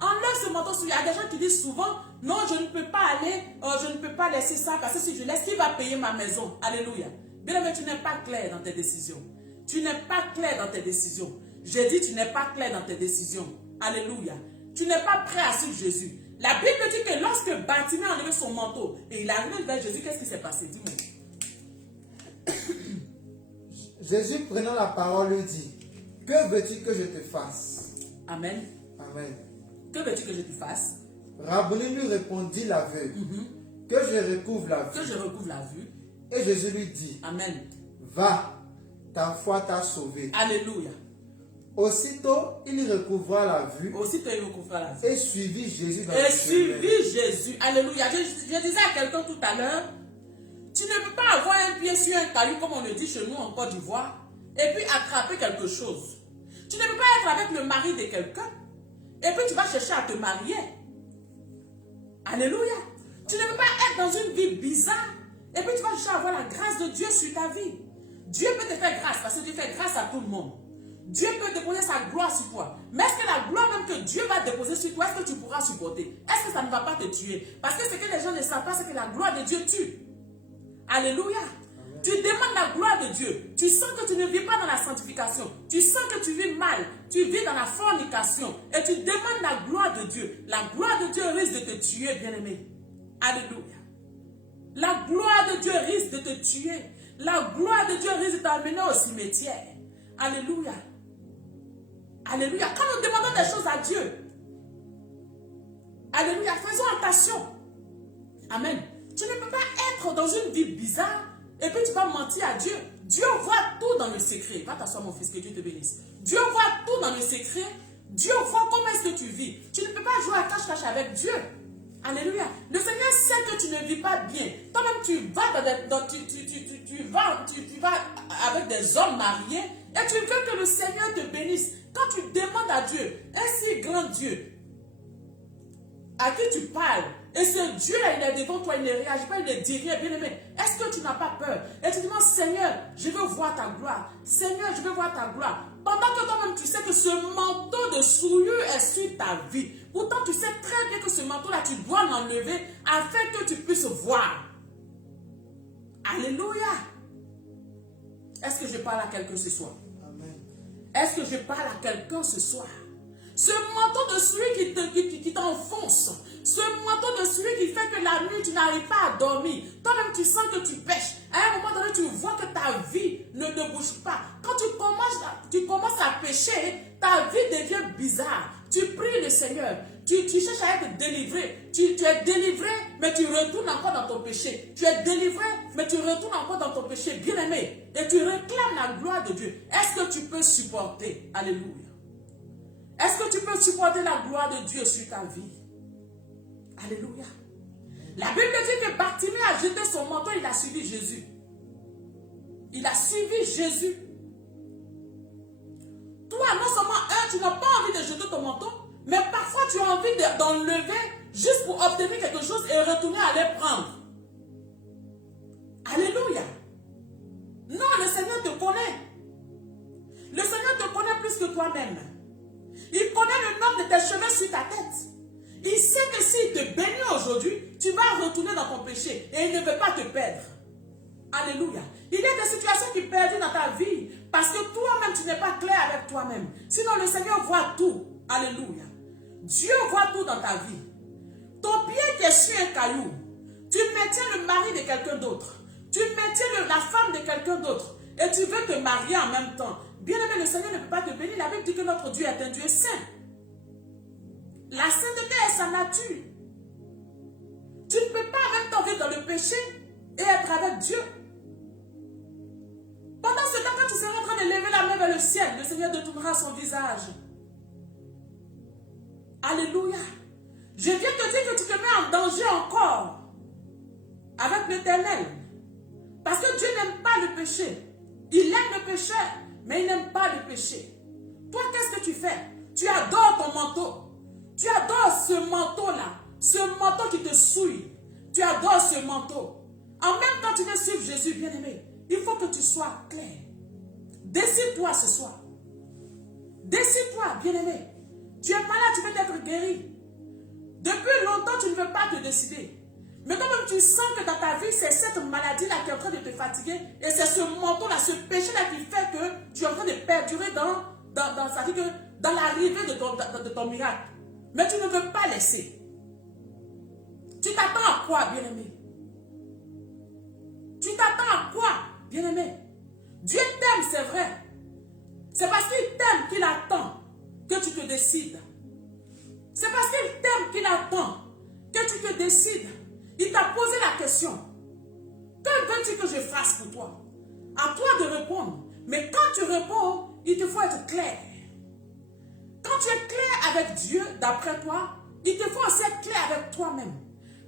Enlève ce manteau sur toi. Il y a des gens qui disent souvent, non, je ne peux pas aller, je ne peux pas laisser ça parce que si je laisse, qui va payer ma maison? Alléluia. Bien aimé, tu n'es pas clair dans tes décisions. Tu n'es pas clair dans tes décisions. J'ai dit, tu n'es pas clair dans tes décisions. Alléluia. Tu n'es pas prêt à suivre Jésus. La Bible dit que lorsque Bartimée a enlevé son manteau et il est arrivé vers Jésus, qu'est-ce qui s'est passé? Dis-moi. Jésus prenant la parole lui dit, que veux-tu que je te fasse? Amen. Amen. Que veux-tu que je te fasse? Rabouni lui répondit l'aveugle, que je recouvre la vue. Que je recouvre la vue. Et Jésus lui dit, Amen. va, ta foi t'a sauvé. Alléluia. Aussitôt, il recouvra la vue Aussitôt, il recouvra la vue. et suivit Jésus dans le Et chemin. suivit Jésus. Alléluia. Je disais à quelqu'un tout à l'heure, tu ne peux pas avoir un pied sur un caillou, comme on le dit chez nous en Côte d'Ivoire, et puis attraper quelque chose. Tu ne peux pas être avec le mari de quelqu'un, et puis tu vas chercher à te marier. Alléluia. Tu ne peux pas être dans une vie bizarre, et puis tu vas chercher à avoir la grâce de Dieu sur ta vie. Dieu peut te faire grâce, parce que Dieu fait grâce à tout le monde. Dieu peut déposer sa gloire sur toi. Mais est-ce que la gloire même que Dieu va déposer sur toi, est-ce que tu pourras supporter? Est-ce que ça ne va pas te tuer? Parce que ce que les gens ne savent pas, c'est que la gloire de Dieu tue. Alléluia. Amen. Tu demandes la gloire de Dieu. Tu sens que tu ne vis pas dans la sanctification. Tu sens que tu vis mal. Tu vis dans la fornication. Et tu demandes la gloire de Dieu. La gloire de Dieu risque de te tuer, bien-aimé. Alléluia. La gloire de Dieu risque de te tuer. La gloire de Dieu risque de t'amener au cimetière. Alléluia. Alléluia. Quand nous demandons des choses à Dieu, alléluia, faisons attention. Amen. Tu ne peux pas être dans une vie bizarre et puis tu vas mentir à Dieu. Dieu voit tout dans le secret. Va t'asseoir mon fils, que Dieu te bénisse. Dieu voit tout dans le secret. Dieu voit comment est-ce que tu vis. Tu ne peux pas jouer à cache-cache avec Dieu. Alléluia. Le Seigneur sait que tu ne vis pas bien. Toi-même, tu vas avec des hommes mariés et tu veux que le Seigneur te bénisse. Quand tu demandes à Dieu, un si grand Dieu, à qui tu parles, et ce Dieu-là, il est devant toi, il ne réagit pas, il ne dit rien, bien aimé. Est-ce que tu n'as pas peur? Et tu demandes, Seigneur, je veux voir ta gloire. Seigneur, je veux voir ta gloire. Pendant que toi-même, tu sais que ce manteau de souillure est sur ta vie. Pourtant, tu sais très bien que ce manteau-là, tu dois l'enlever afin que tu puisses voir. Alléluia. Est-ce que je parle à quelqu'un ce soir? Amen. Est-ce que je parle à quelqu'un ce soir? Ce manteau de celui qui t'enfonce, ce manteau de celui qui fait que la nuit tu n'arrives pas à dormir, toi-même tu sens que tu pêches, à un moment donné tu vois que ta vie ne bouge pas. Quand tu commences à pécher, ta vie devient bizarre. Tu pries le Seigneur, tu cherches à être délivré, tu es délivré, mais tu retournes encore dans ton péché. Tu es délivré, mais tu retournes encore dans ton péché, bien-aimé, et tu réclames la gloire de Dieu. Est-ce que tu peux supporter? Alléluia. Est-ce que tu peux supporter la gloire de Dieu sur ta vie? Alléluia. La Bible dit que Bartimée a jeté son manteau, il a suivi Jésus. Il a suivi Jésus. Toi, non seulement, tu n'as pas envie de jeter ton manteau, mais parfois tu as envie d'enlever juste pour obtenir quelque chose et retourner aller prendre. Alléluia. Non, le Seigneur te connaît. Le Seigneur te connaît plus que toi-même. Il connaît le nombre de tes cheveux sur ta tête. Il sait que s'il te bénit aujourd'hui, tu vas retourner dans ton péché et il ne veut pas te perdre. Alléluia. Il y a des situations qui perdent dans ta vie parce que toi-même, tu n'es pas clair avec toi-même. Sinon, le Seigneur voit tout. Alléluia. Dieu voit tout dans ta vie. Ton pied qui est sur un caillou, tu maintiens le mari de quelqu'un d'autre. Tu maintiens la femme de quelqu'un d'autre. Et tu veux te marier en même temps. Bien-aimé, le Seigneur ne peut pas te bénir. La Bible dit que notre Dieu est un Dieu saint. La sainteté est sa nature. Tu ne peux pas en même temps vivre dans le péché et être avec Dieu. Pendant ce temps, quand tu seras en train de lever la main vers le ciel, le Seigneur détournera son visage. Alléluia. Je viens te dire que tu te mets en danger encore avec l'Éternel. Parce que Dieu n'aime pas le péché. Il aime le péché, mais il n'aime pas le péché. Toi, qu'est-ce que tu fais? Tu adores ton manteau. Tu adores ce manteau-là. Ce manteau qui te souille. Tu adores ce manteau. En même temps, tu veux suivre Jésus, bien-aimé. Il faut que tu sois clair. Décide-toi ce soir. Décide-toi, bien-aimé. Tu es malade, tu veux être guéri. Depuis longtemps, tu ne veux pas te décider. Mais quand même tu sens que dans ta vie, c'est cette maladie-là qui est en train de te fatiguer. Et c'est ce manteau-là, ce péché-là qui fait que tu es en train de perdurer dans l'arrivée de ton miracle. Mais tu ne veux pas laisser. Tu t'attends à quoi, bien-aimé? Tu t'attends à quoi, bien-aimé? Dieu t'aime, c'est vrai. C'est parce qu'il t'aime qu'il attend que tu te décides. C'est parce qu'il t'aime qu'il attend que tu te décides. Il t'a posé la question. Que veux-tu que je fasse pour toi? À toi de répondre. Mais quand tu réponds, il te faut être clair. Quand tu es clair avec Dieu, d'après toi, il te faut aussi être clair avec toi-même.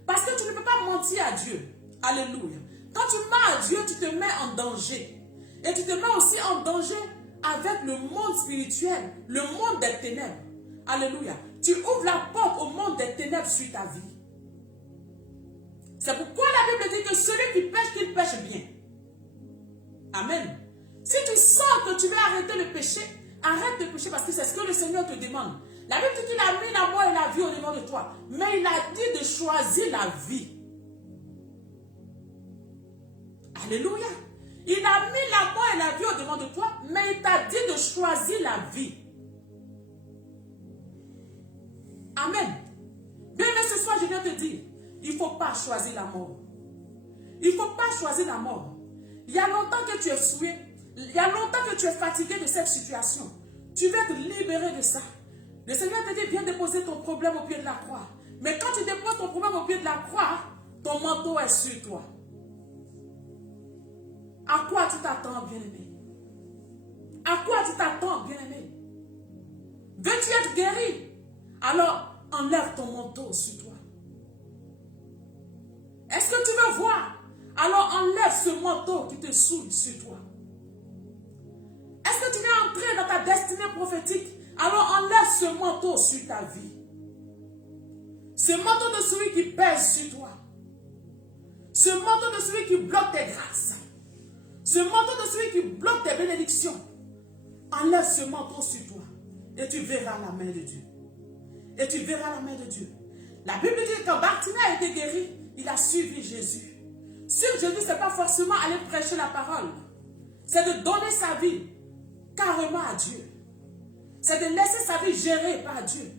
Parce que tu ne peux pas mentir à Dieu. Alléluia. Quand tu mens à Dieu, tu te mets en danger. Et tu te mets aussi en danger avec le monde spirituel, le monde des ténèbres. Alléluia. Tu ouvres la porte au monde des ténèbres sur ta vie. C'est pourquoi la Bible dit que celui qui pêche, qu'il pêche bien. Amen. Si tu sens que tu veux arrêter le péché, arrête de pécher parce que c'est ce que le Seigneur te demande. La Bible dit qu'il a mis la mort et la vie au devant de toi. Mais il a dit de choisir la vie. Alléluia. Il a mis la mort et la vie au devant de toi, mais il t'a dit de choisir la vie. Amen. Bien, mais ce soir, je viens te dire, il ne faut pas choisir la mort. Il ne faut pas choisir la mort. Il y a longtemps que tu es souillé. Il y a longtemps que tu es fatigué de cette situation. Tu veux te libérer de ça. Le Seigneur te dit, viens déposer ton problème au pied de la croix. Mais quand tu déposes ton problème au pied de la croix, ton manteau est sur toi. À quoi tu t'attends, bien-aimé? À quoi tu t'attends, bien-aimé? Veux-tu être guéri? Alors, enlève ton manteau sur toi. Est-ce que tu veux voir? Alors, enlève ce manteau qui te souille sur toi. Est-ce que tu veux entrer dans ta destinée prophétique? Alors, enlève ce manteau sur ta vie. Ce manteau de celui qui pèse sur toi. Ce manteau de celui qui bloque tes grâces. Ce manteau de celui qui bloque tes bénédictions. Enlève ce manteau sur toi. Et tu verras la main de Dieu. Et tu verras la main de Dieu. La Bible dit que quand Bartimée a été guéri, il a suivi Jésus. Suivre Jésus, ce n'est pas forcément aller prêcher la parole. C'est de donner sa vie carrément à Dieu. C'est de laisser sa vie gérée par Dieu.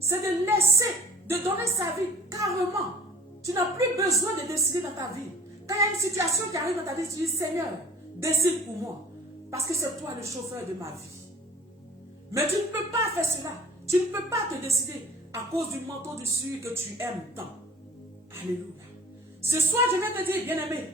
C'est de donner sa vie carrément. Tu n'as plus besoin de décider dans ta vie. Quand il y a une situation qui arrive dans ta vie, tu dis, Seigneur, décide pour moi. Parce que c'est toi le chauffeur de ma vie. Mais tu ne peux pas faire cela. Tu ne peux pas te décider à cause du manteau de celui que tu aimes tant. Alléluia. Ce soir, je viens te dire, bien-aimé,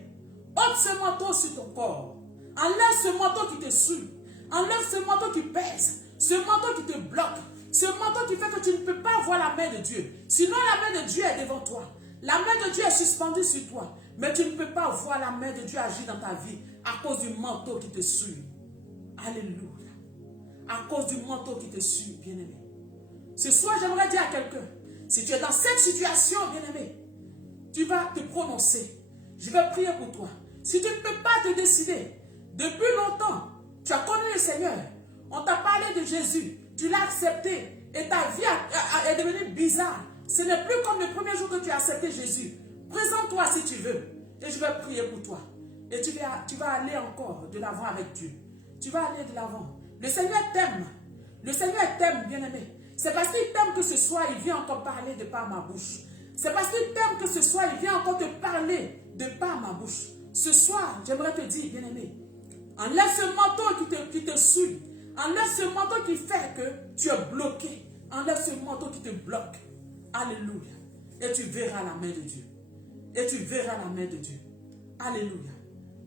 ôte ce manteau sur ton corps. Enlève ce manteau qui te souille. Enlève ce manteau qui pèse. Ce manteau qui te bloque. Ce manteau qui fait que tu ne peux pas voir la main de Dieu. Sinon, la main de Dieu est devant toi. La main de Dieu est suspendue sur toi. Mais tu ne peux pas voir la main de Dieu agir dans ta vie à cause du manteau qui te suit. Alléluia. À cause du manteau qui te suit, bien-aimé. Ce soir, j'aimerais dire à quelqu'un, si tu es dans cette situation, bien-aimé, tu vas te prononcer. Je vais prier pour toi. Si tu ne peux pas te décider, depuis longtemps, tu as connu le Seigneur. On t'a parlé de Jésus. Tu l'as accepté. Et ta vie est devenue bizarre. Ce n'est plus comme le premier jour que tu as accepté Jésus. Présente-toi si tu veux. Et je vais prier pour toi. Et tu vas aller encore de l'avant avec Dieu. Tu vas aller de l'avant. Le Seigneur t'aime. Le Seigneur t'aime, bien-aimé. C'est parce qu'il t'aime que ce soir, il vient encore parler de par ma bouche. C'est parce qu'il t'aime que ce soir, il vient encore te parler de par ma bouche. Ce soir, j'aimerais te dire, bien-aimé, enlève ce manteau qui te souille. Enlève ce manteau qui fait que tu es bloqué. Enlève ce manteau qui te bloque. Alléluia. Et tu verras la main de Dieu. Et tu verras la main de Dieu. Alléluia.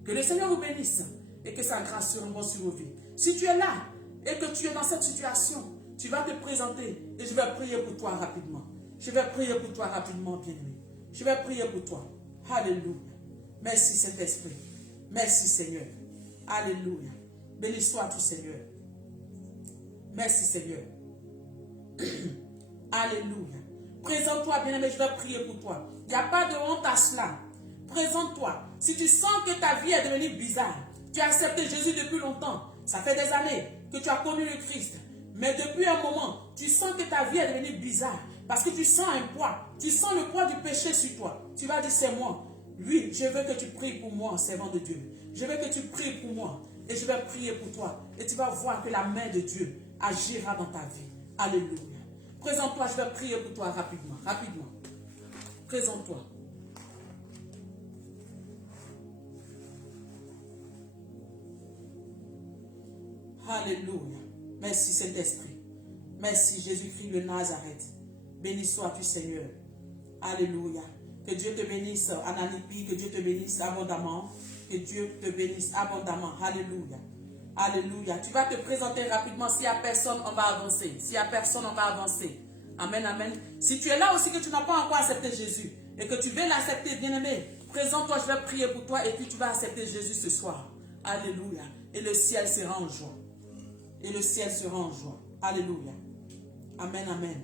Que le Seigneur vous bénisse et que sa grâce surabonde sur vos vies. Si tu es là et que tu es dans cette situation, tu vas te présenter et je vais prier pour toi rapidement. Je vais prier pour toi rapidement, bien-aimé. Je vais prier pour toi. Alléluia. Merci Saint-Esprit. Merci Seigneur. Alléluia. Béni sois-tu Seigneur. Merci Seigneur. Alléluia. Présente-toi, bien-aimé, je vais prier pour toi. Il n'y a pas de honte à cela. Présente-toi. Si tu sens que ta vie est devenue bizarre, tu as accepté Jésus depuis longtemps, ça fait des années que tu as connu le Christ, mais depuis un moment, tu sens que ta vie est devenue bizarre, parce que tu sens un poids, tu sens le poids du péché sur toi. Tu vas dire, c'est moi. Oui, je veux que tu pries pour moi, servant de Dieu. Je veux que tu pries pour moi, et je vais prier pour toi. Et tu vas voir que la main de Dieu agira dans ta vie. Alléluia. Présente-toi, je vais prier pour toi rapidement. Rapidement. Présente-toi. Alléluia. Merci Saint-Esprit. Merci Jésus-Christ de Nazareth. Béni sois-tu Seigneur. Alléluia. Que Dieu te bénisse Ananipi, que Dieu te bénisse abondamment. Que Dieu te bénisse abondamment. Alléluia. Alléluia. Tu vas te présenter rapidement. S'il n'y a personne, on va avancer. S'il n'y a personne, on va avancer. Amen, amen. Si tu es là aussi que tu n'as pas encore accepté Jésus et que tu veux l'accepter, bien-aimé, présente-toi, je vais prier pour toi et puis tu vas accepter Jésus ce soir. Alléluia. Et le ciel sera en joie. Et le ciel sera en joie. Alléluia. Amen, amen.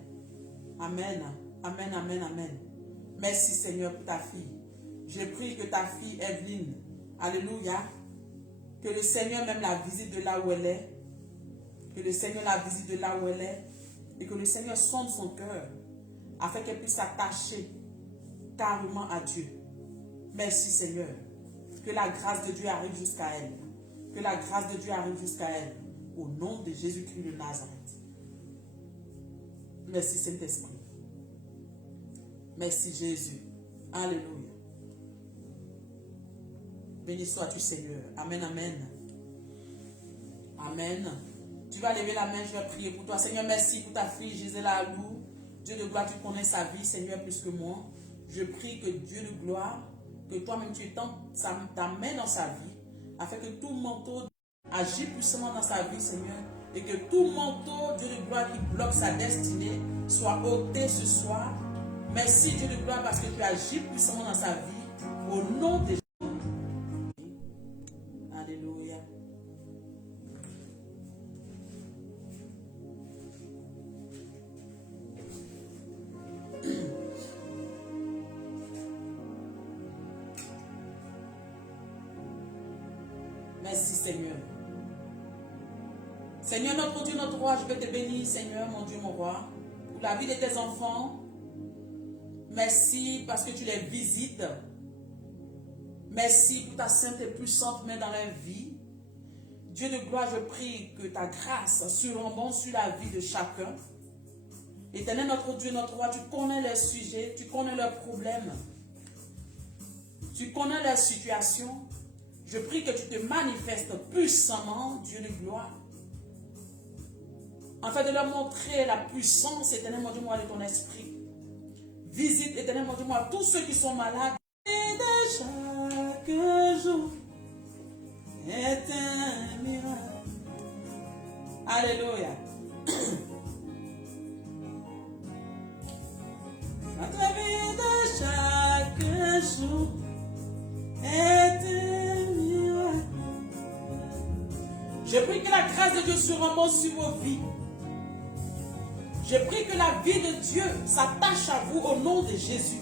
Amen, amen, amen, amen. Merci Seigneur pour ta fille. Je prie que ta fille Evelyne, alléluia, que le Seigneur même la visite de là où elle est. Que le Seigneur la visite de là où elle est. Et que le Seigneur sonde son cœur afin qu'elle puisse s'attacher carrément à Dieu. Merci Seigneur. Que la grâce de Dieu arrive jusqu'à elle. Que la grâce de Dieu arrive jusqu'à elle. Au nom de Jésus-Christ de Nazareth. Merci Saint-Esprit. Merci Jésus. Alléluia. Béni sois-tu, Seigneur. Amen, amen. Amen. Tu vas lever la main, je vais prier pour toi. Seigneur, merci pour ta fille Gisela Alou. Dieu de gloire, tu connais sa vie, Seigneur, plus que moi. Je prie que Dieu de gloire, que toi-même tu étends ta main dans sa vie, afin que tout manteau agisse puissamment dans sa vie, Seigneur, et que tout manteau, Dieu de gloire, qui bloque sa destinée, soit ôté ce soir. Merci, Dieu de gloire, parce que tu agis puissamment dans sa vie, au nom de Jésus. Alléluia. Merci, Seigneur. Seigneur, notre Dieu, notre roi, je vais te bénir, Seigneur, mon Dieu, mon roi, pour la vie de tes enfants. Merci parce que tu les visites. Merci pour ta sainte et puissante main dans leur vie. Dieu de gloire, je prie que ta grâce surabonde sur la vie de chacun. Éternel, notre Dieu, notre roi, tu connais leurs sujets, tu connais leurs problèmes, tu connais leurs situations. Je prie que tu te manifestes puissamment, Dieu de gloire, afin de leur montrer la puissance, éternel, mon Dieu, moi, de ton esprit. Visite, éternel, mon Dieu, moi, tous ceux qui sont malades. Et de chaque jour est un miracle. Alléluia. Notre vie de chaque jour est un miracle. Je prie que la grâce de Dieu surabonde sur vos vies. Je prie que la vie de Dieu s'attache à vous au nom de Jésus.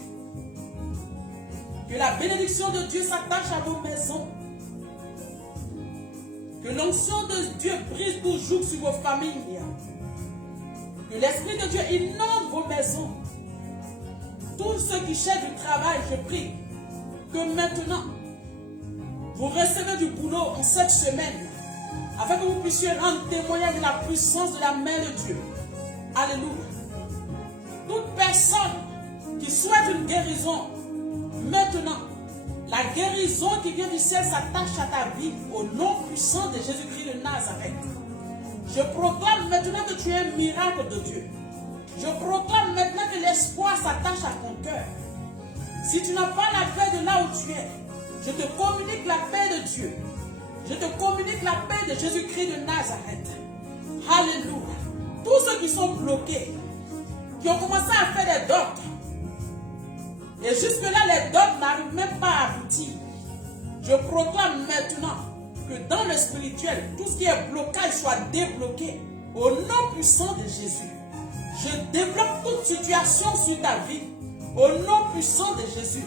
Que la bénédiction de Dieu s'attache à vos maisons. Que l'onction de Dieu brise toujours sur vos familles. Que l'Esprit de Dieu inonde vos maisons. Tous ceux qui cherchent du travail, je prie que maintenant, vous recevez du boulot en cette semaine, afin que vous puissiez rendre témoignage de la puissance de la main de Dieu. Alléluia. Toute personne qui souhaite une guérison, maintenant, la guérison qui vient du ciel s'attache à ta vie au nom puissant de Jésus-Christ de Nazareth. Je proclame maintenant que tu es un miracle de Dieu. Je proclame maintenant que l'espoir s'attache à ton cœur. Si tu n'as pas la paix de là où tu es, je te communique la paix de Dieu. Je te communique la paix de Jésus-Christ de Nazareth. Alléluia. Tous ceux qui sont bloqués, qui ont commencé à faire des dots, et jusque-là les dots n'arrivent même pas à aboutir, je proclame maintenant que dans le spirituel, tout ce qui est blocage soit débloqué au nom puissant de Jésus. Je débloque toute situation sur ta vie au nom puissant de Jésus.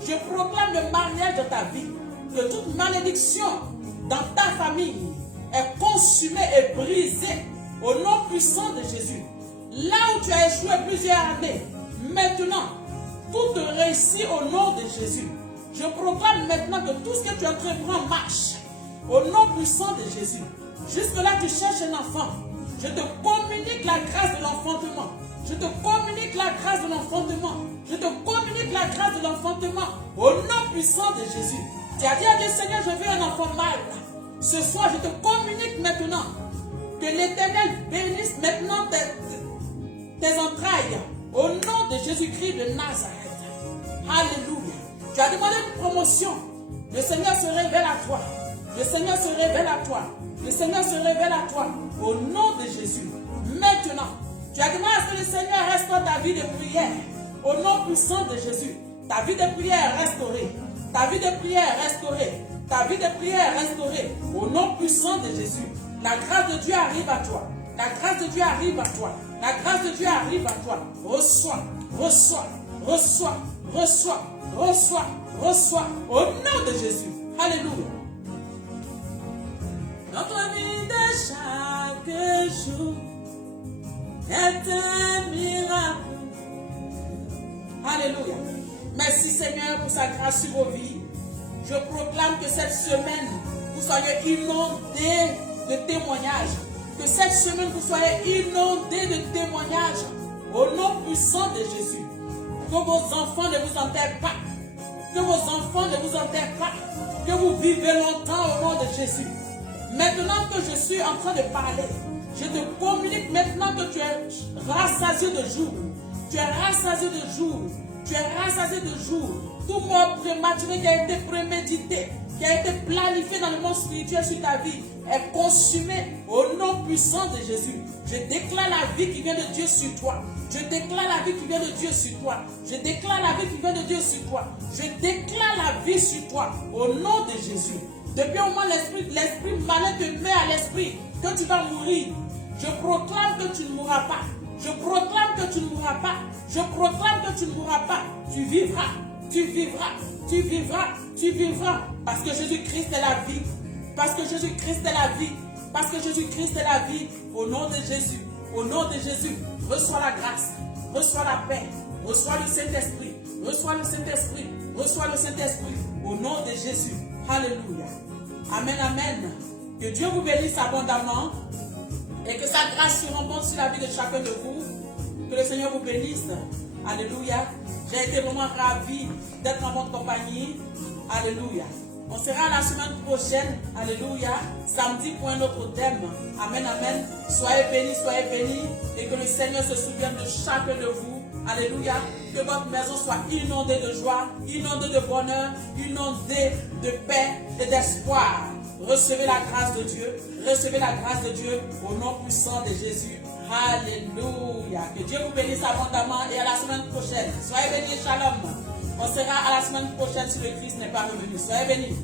Je proclame le mariage de ta vie, que toute malédiction dans ta famille est consumée et brisée au nom puissant de Jésus. Là où tu as échoué plusieurs années, maintenant, tout te réussit au nom de Jésus. Je proclame maintenant que tout ce que tu entreprends marche au nom puissant de Jésus. Jusque-là, tu cherches un enfant. Je te communique la grâce de l'enfantement. Je te communique la grâce de l'enfantement. Je te communique la grâce de l'enfantement au nom puissant de Jésus. Tu as dit à Dieu, Seigneur, je veux un enfant mâle. Ce soir, je te communique maintenant que l'Éternel bénisse maintenant tes entrailles au nom de Jésus-Christ de Nazareth. Alléluia. Tu as demandé une promotion. Le Seigneur se révèle à toi. Le Seigneur se révèle à toi. Le Seigneur se révèle à toi au nom de Jésus. Maintenant, tu as demandé à ce que le Seigneur restaure ta vie de prière au nom puissant de Jésus. Ta vie de prière est restaurée. Ta vie de prière est restaurée. Ta vie de prière est restaurée au nom puissant de Jésus. La grâce de Dieu arrive à toi. La grâce de Dieu arrive à toi. La grâce de Dieu arrive à toi. Reçois, reçois, reçois, reçois, reçois, reçois au nom de Jésus. Alléluia. Notre vie de chaque jour est un miracle. Alléluia. Merci Seigneur pour sa grâce sur vos vies. Je proclame que cette semaine, vous soyez inondés de témoignages. Que cette semaine, vous soyez inondés de témoignages au nom puissant de Jésus. Que vos enfants ne vous enterrent pas. Que vos enfants ne vous enterrent pas. Que vous vivez longtemps au nom de Jésus. Maintenant que je suis en train de parler, je te communique maintenant que tu es rassasié de jour. Tu es rassasié de jour. Tu es rassasié de jour. Tout mort prématuré qui a été prémédité, qui a été planifié dans le monde spirituel sur ta vie, est consumé au nom puissant de Jésus. Je déclare la vie qui vient de Dieu sur toi. Je déclare la vie qui vient de Dieu sur toi. Je déclare la vie qui vient de Dieu sur toi. Je déclare la vie sur toi au nom de Jésus. Depuis au moins l'esprit malin te met à l'esprit que tu vas mourir. Je proclame que tu ne mourras pas. Je proclame que tu ne mourras pas. Je proclame que tu ne mourras pas. Tu vivras. Tu vivras. Tu vivras. Tu vivras. Parce que Jésus-Christ est la vie. Parce que Jésus-Christ est la vie. Parce que Jésus-Christ est la vie. Au nom de Jésus. Au nom de Jésus. Reçois la grâce. Reçois la paix. Reçois le Saint-Esprit. Reçois le Saint-Esprit. Reçois le Saint-Esprit. Au nom de Jésus. Alléluia. Amen, amen. Que Dieu vous bénisse abondamment. Et que sa grâce surabonde sur la vie de chacun de vous. Que le Seigneur vous bénisse. Alléluia. J'ai été vraiment ravi d'être en votre compagnie. Alléluia. On sera la semaine prochaine. Alléluia. Samedi pour un autre thème. Amen, amen. Soyez bénis. Et que le Seigneur se souvienne de chacun de vous. Alléluia. Que votre maison soit inondée de joie, inondée de bonheur, inondée de paix et d'espoir. Recevez la grâce de Dieu. Recevez la grâce de Dieu au nom puissant de Jésus. Alléluia. Que Dieu vous bénisse abondamment et à la semaine prochaine. Soyez bénis, shalom. On sera à la semaine prochaine si le Christ n'est pas revenu. Soyez bénis.